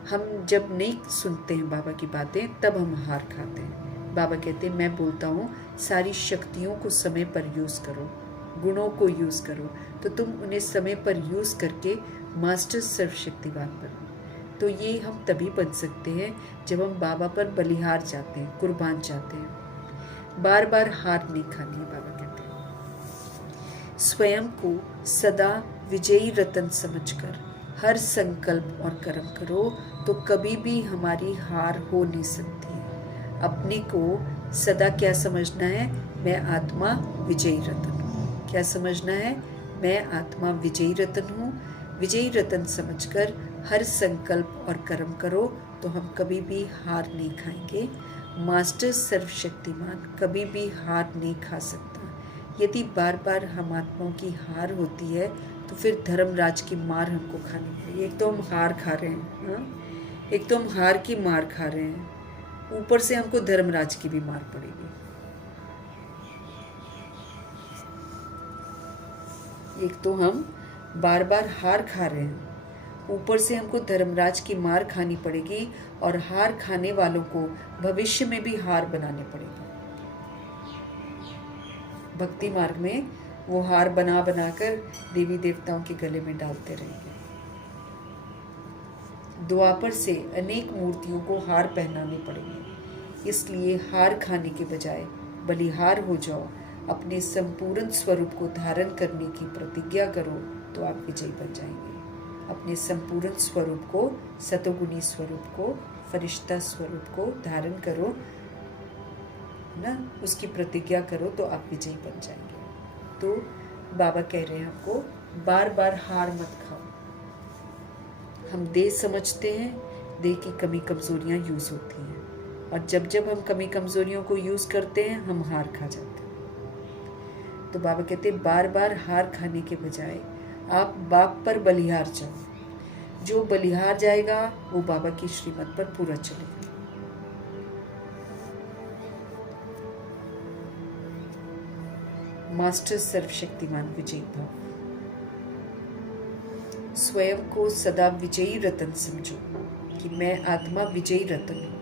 हम जब नहीं सुनते हैं बाबा की बातें तब हम हार खाते हैं। बाबा कहते हैं मैं बोलता हूँ सारी शक्तियों को समय पर यूज़ करो, गुणों को यूज़ करो, तो तुम उन्हें समय पर यूज़ करके मास्टर सर्वशक्तिवान बनो। तो ये हम तभी बन सकते हैं जब हम बाबा पर बलिहार जाते हैं, कुर्बान जाते हैं। बार बार हार नहीं खानी है, बाबा कहते हैं। स्वयं को सदा विजयी रतन समझकर हर संकल्प और कर्म करो तो कभी भी हमारी हार हो नहीं सकती। अपने को सदा क्या समझना है? मैं आत्मा विजयी रतन हूँ। क्या समझना है? मैं आत्मा विजयी रतन हूँ। विजयी रतन समझकर हर संकल्प और कर्म करो तो हम कभी भी हार नहीं खाएंगे। मास्टर सर्वशक्तिमान कभी भी हार नहीं खा सकता। यदि बार बार हम आत्माओं की हार होती है तो फिर धर्मराज की मार हमको खानी पड़ेगी। एक तो हम हार खा रहे हैं, हाँ, एक तो हम हार की मार खा रहे हैं, ऊपर से हमको धर्मराज की भी मार पड़ेगी। एक तो हम बार बार हार खा रहे हैं, ऊपर से हमको धर्मराज की मार खानी पड़ेगी और हार खाने वालों को भविष्य में भी हार बनाने पड़ेगी। भक्ति मार्ग में वो हार बना बनाकर देवी देवताओं के गले में डालते रहेंगे। द्वापर से अनेक मूर्तियों को हार पहनाने पड़ेंगे। इसलिए हार खाने के बजाय बलिहार हो जाओ, अपने संपूर्ण स्वरूप को धारण करने की प्रतिज्ञा करो तो आप विजयी बन जाएंगे। अपने संपूर्ण स्वरूप को, सतोगुणी स्वरूप को, फरिश्ता स्वरूप को धारण करो ना, उसकी प्रतिज्ञा करो तो आप विजयी बन जाएंगे। तो बाबा कह रहे हैं आपको बार बार हार मत खाओ। हम देह समझते हैं, देह की कमी कमजोरियां यूज होती हैं, और जब जब हम कमी कमजोरियों को यूज करते हैं हम हार खा जाते हैं। तो बाबा कहते हैं बार बार हार खाने के बजाय आप बाप पर बलिहार जाओ। जो बलिहार जाएगा वो बाबा की श्रीमत पर पूरा चलेगा। मास्टर सर्वशक्तिमान विजयी भव। स्वयं को सदा विजयी रतन समझो कि मैं आत्मा विजयी रतन हूँ।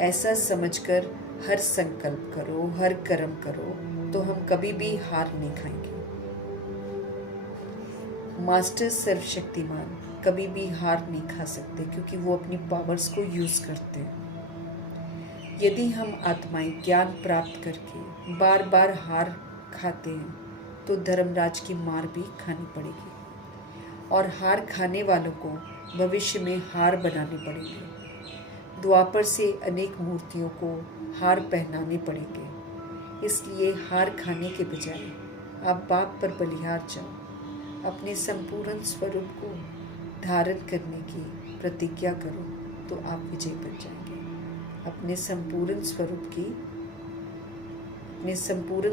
ऐसा समझकर हर संकल्प करो, हर कर्म करो, तो हम कभी भी हार नहीं खाएंगे। मास्टर सर्वशक्तिमान कभी भी हार नहीं खा सकते, क्योंकि वो अपनी पावर्स को यूज करते हैं। यदि हम आत्माएं ज्ञान प्राप्त करके बार बार हार खाते हैं तो धर्मराज की मार भी खानी पड़ेगी, और हार खाने वालों को भविष्य में हार बनाने पड़ेंगे। द्वापर से अनेक मूर्तियों को हार पहनाने पड़ेंगे। इसलिए हार खाने के बजाय आप बाप पर बलिहार जाओ। अपने संपूर्ण स्वरूप को धारण करने की प्रतिज्ञा करो तो आप विजयी बन जाएंगे। अपने संपूर्ण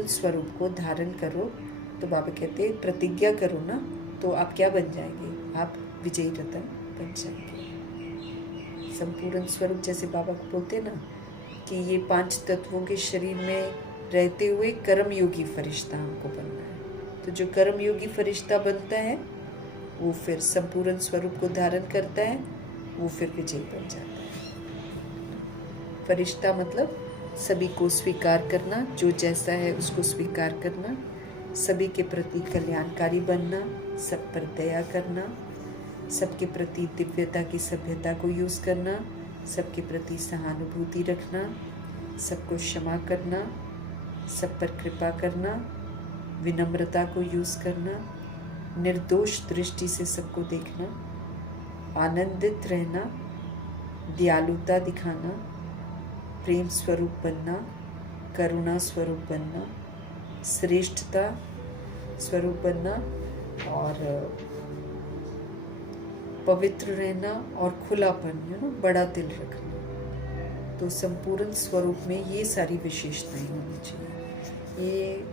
स्वरूप को धारण करो तो बाबा कहते हैं प्रतिज्ञा करो ना, तो आप क्या बन जाएंगे? आप विजयी रतन बन जाएंगे। संपूर्ण स्वरूप जैसे बाबा को बोलते हैं ना कि ये 5 तत्वों के शरीर में रहते हुए कर्मयोगी फरिश्ता हमको बनना है। तो जो कर्मयोगी फरिश्ता बनता है वो फिर संपूर्ण स्वरूप को धारण करता है, वो फिर विजयी बन जाता है। फरिश्ता मतलब सभी को स्वीकार करना, जो जैसा है उसको स्वीकार करना, सभी के प्रति कल्याणकारी बनना, सब पर दया करना, सबके प्रति दिव्यता की सभ्यता को यूज करना, सबके प्रति सहानुभूति रखना, सबको क्षमा करना, सब पर कृपा करना, विनम्रता को यूज करना, निर्दोष दृष्टि से सबको देखना, आनंदित रहना, दयालुता दिखाना, प्रेम स्वरूप बनना, करुणा स्वरूप बनना, श्रेष्ठता स्वरूप बनना, और पवित्र रहना, और खुलापन, बड़ा दिल रखना। तो संपूर्ण स्वरूप में ये सारी विशेषताएं होनी चाहिए। ये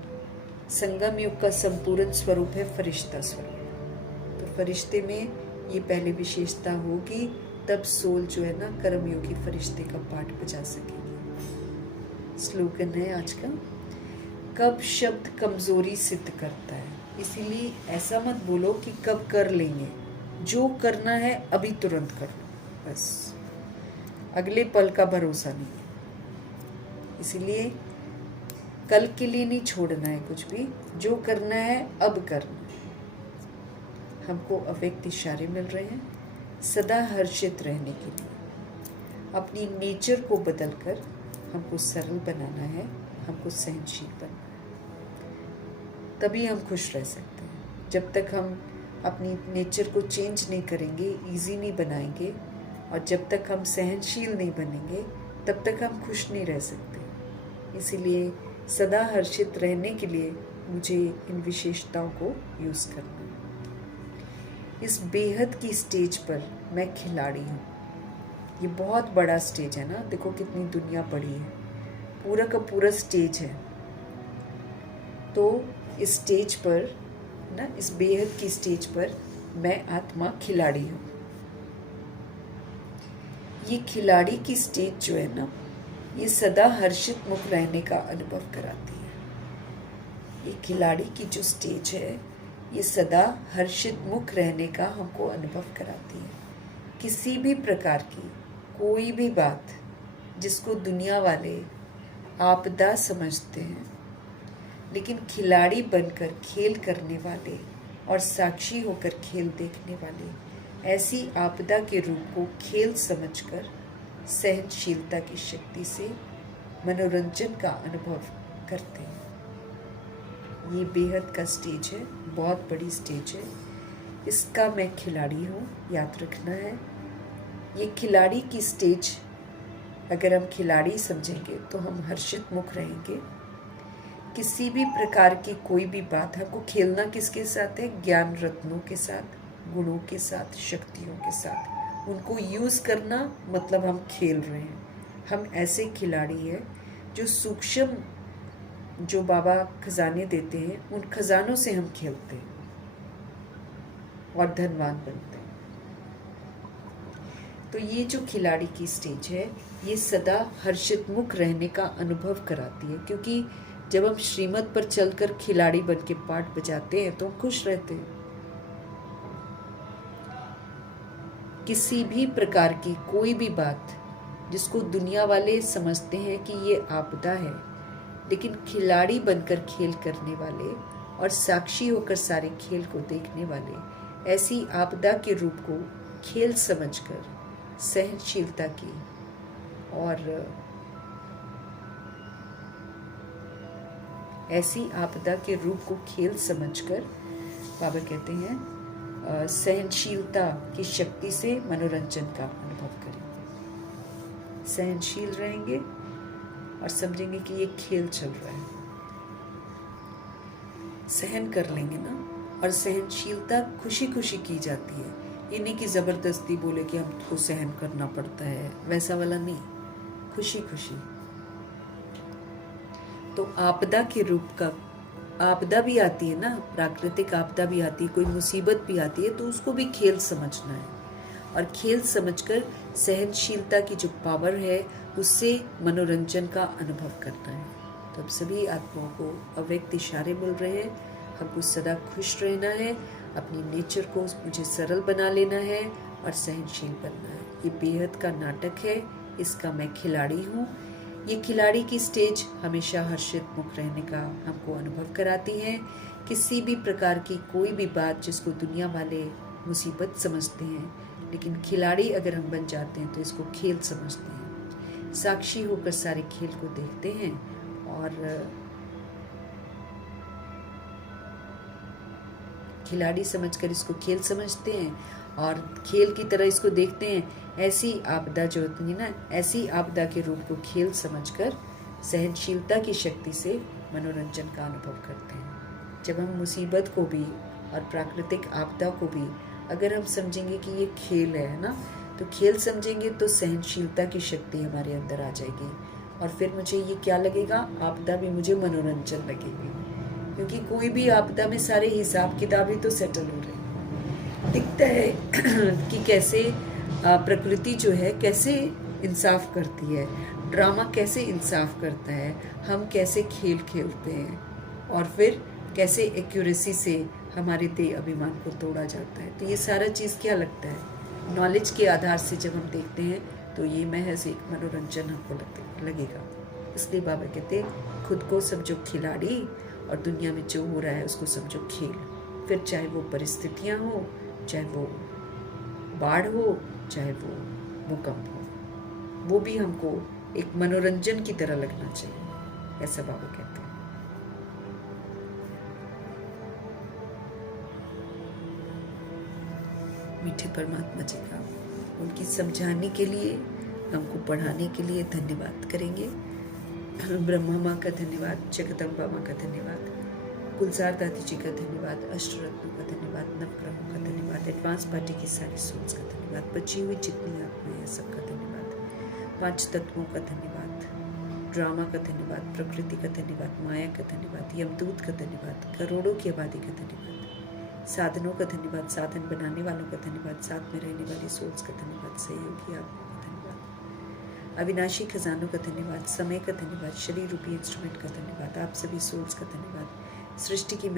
संगम युग का संपूर्ण स्वरूप है फरिश्ता स्वरूप। तो फरिश्ते में ये पहले विशेषता होगी, तब सोल जो है ना कर्मयोगी फरिश्ते का पाठ बजा सकेगी। स्लोगन है आज का, कब शब्द कमजोरी सिद्ध करता है, इसीलिए ऐसा मत बोलो कि कब कर लेंगे। जो करना है अभी तुरंत कर लो, बस अगले पल का भरोसा नहीं है। इसीलिए कल के लिए नहीं छोड़ना है कुछ भी, जो करना है अब करना है। हमको अव्यक्त इशारे मिल रहे हैं सदा हर्षित रहने के लिए। अपनी नेचर को बदलकर हमको सरल बनाना है, हमको सहनशील बनना है, तभी हम खुश रह सकते हैं। जब तक हम अपनी नेचर को चेंज नहीं करेंगे, इजी नहीं बनाएंगे, और जब तक हम सहनशील नहीं बनेंगे, तब तक हम खुश नहीं रह सकते। इसीलिए सदा हर्षित रहने के लिए मुझे इन विशेषताओं को यूज़ करना है। इस बेहद की स्टेज पर मैं खिलाड़ी हूँ। ये बहुत बड़ा स्टेज है ना, देखो कितनी दुनिया बड़ी है, पूरा का पूरा स्टेज है। तो इस स्टेज पर ना, इस बेहद की स्टेज पर मैं आत्मा खिलाड़ी हूँ। ये खिलाड़ी की स्टेज जो है ना, ये सदा हर्षित मुख रहने का अनुभव कराती है। ये खिलाड़ी की जो स्टेज है, ये सदा हर्षित मुख रहने का हमको अनुभव कराती है। किसी भी प्रकार की कोई भी बात जिसको दुनिया वाले आपदा समझते हैं, लेकिन खिलाड़ी बनकर खेल करने वाले और साक्षी होकर खेल देखने वाले ऐसी आपदा के रूप को खेल समझकर सहनशीलता की शक्ति से मनोरंजन का अनुभव करते हैं। ये बेहद का स्टेज है, बहुत बड़ी स्टेज है, इसका मैं खिलाड़ी हूँ, याद रखना है। ये खिलाड़ी की स्टेज अगर हम खिलाड़ी समझेंगे तो हम हर्षित मुख रहेंगे। किसी भी प्रकार की कोई भी बात, हमको खेलना किसके साथ है? ज्ञान रत्नों के साथ, गुणों के साथ, शक्तियों के साथ। उनको यूज़ करना मतलब हम खेल रहे हैं। हम ऐसे खिलाड़ी हैं जो सूक्ष्म जो बाबा खजाने देते हैं, उन खजानों से हम खेलते हैं और धनवान बनते हैं। तो ये जो खिलाड़ी की स्टेज है, ये सदा हर्षित मुख रहने का अनुभव कराती है, क्योंकि जब हम श्रीमत पर चलकर खिलाड़ी बन के पाठ बजाते हैं तो हम खुश रहते हैं। किसी भी प्रकार की कोई भी बात जिसको दुनिया वाले समझते हैं कि ये आपदा है, लेकिन खिलाड़ी बनकर खेल करने वाले और साक्षी होकर सारे खेल को देखने वाले ऐसी आपदा के रूप को खेल समझकर सहनशीलता की और ऐसी आपदा के रूप को खेल समझकर बाबा कहते हैं सहनशीलता की शक्ति से मनोरंजन का अनुभव करेंगे। सहनशील रहेंगे और समझेंगे कि ये खेल चल रहा है। सहन कर लेंगे ना, और सहनशीलता खुशी खुशी की जाती है। ये नहीं कि ज़बरदस्ती बोले कि हमको सहन करना पड़ता है, वैसा वाला नहीं, खुशी खुशी। तो आपदा के रूप का, आपदा भी आती है ना, प्राकृतिक आपदा भी आती है, कोई मुसीबत भी आती है, तो उसको भी खेल समझना है और खेल समझकर सहनशीलता की जो पावर है उससे मनोरंजन का अनुभव करना है। तो अब सभी आत्माओं को अव्यक्त इशारे मिल रहे हैं, हमको सदा खुश रहना है, अपनी नेचर को मुझे सरल बना लेना है और सहनशील बनना है। ये बेहद का नाटक है, इसका मैं खिलाड़ी हूँ। ये खिलाड़ी की स्टेज हमेशा हर्षित मुख रहने का हमको अनुभव कराती है। किसी भी प्रकार की कोई भी बात जिसको दुनिया वाले मुसीबत समझते हैं, लेकिन खिलाड़ी अगर हम बन जाते हैं तो इसको खेल समझते हैं। साक्षी होकर सारे खेल को देखते हैं और खिलाड़ी समझकर इसको खेल समझते हैं और खेल की तरह इसको देखते हैं। ऐसी आपदा जो होती है ना, ऐसी आपदा के रूप को खेल समझकर सहनशीलता की शक्ति से मनोरंजन का अनुभव करते हैं। जब हम मुसीबत को भी और प्राकृतिक आपदा को भी अगर हम समझेंगे कि ये खेल है ना, तो खेल समझेंगे तो सहनशीलता की शक्ति हमारे अंदर आ जाएगी और फिर मुझे ये क्या लगेगा, आपदा भी मुझे मनोरंजन लगेगी, क्योंकि कोई भी आपदा में सारे हिसाब किताब ही तो सेटल हो रहे हैं। दिखता है कि कैसे प्रकृति जो है कैसे इंसाफ करती है, ड्रामा कैसे इंसाफ करता है, हम कैसे खेल खेलते हैं और फिर कैसे एक्यूरेसी से हमारे देह अभिमान को तोड़ा जाता है। तो ये सारा चीज़ क्या लगता है, नॉलेज के आधार से जब हम देखते हैं तो ये महज एक मनोरंजन हमको लगेगा। इसलिए बाबा कहते हैं खुद को समझो खिलाड़ी और दुनिया में जो हो रहा है उसको समझो खेल। फिर चाहे वो परिस्थितियाँ हो, चाहे वो बाढ़ हो, चाहे वो भूकंप हो, वो भी हमको एक मनोरंजन की तरह लगना चाहिए, ऐसा बाबा कहते हैं। मीठे परमात्मा जी का उनकी समझाने के लिए, हमको पढ़ाने के लिए धन्यवाद करेंगे। ब्रह्मा माँ का धन्यवाद, जगदम्बा माँ का धन्यवाद, गुलजार दादी जी का धन्यवाद, अष्टरत्नों का धन्यवाद, नवग्रहों का धन्यवाद, एडवांस पार्टी की सारी सोल्स का धन्यवाद, बची हुई जितनी आत्माएं हैं सबका धन्यवाद, 5 तत्वों का धन्यवाद, ड्रामा का धन्यवाद, प्रकृति का धन्यवाद, माया का धन्यवाद, यमदूत का धन्यवाद, करोड़ों की आबादी का धन्यवाद, साधनों का धन्यवाद, साधन बनाने वालों का धन्यवाद, साथ में रहने वाली सोल्स का धन्यवाद, सहयोगी आत्माओं का धन्यवाद, अविनाशी खजानों का धन्यवाद, समय का धन्यवाद, शरीर रूपी इंस्ट्रूमेंट का धन्यवाद, आप सभी सोल्स का धन्यवाद, सृष्टि की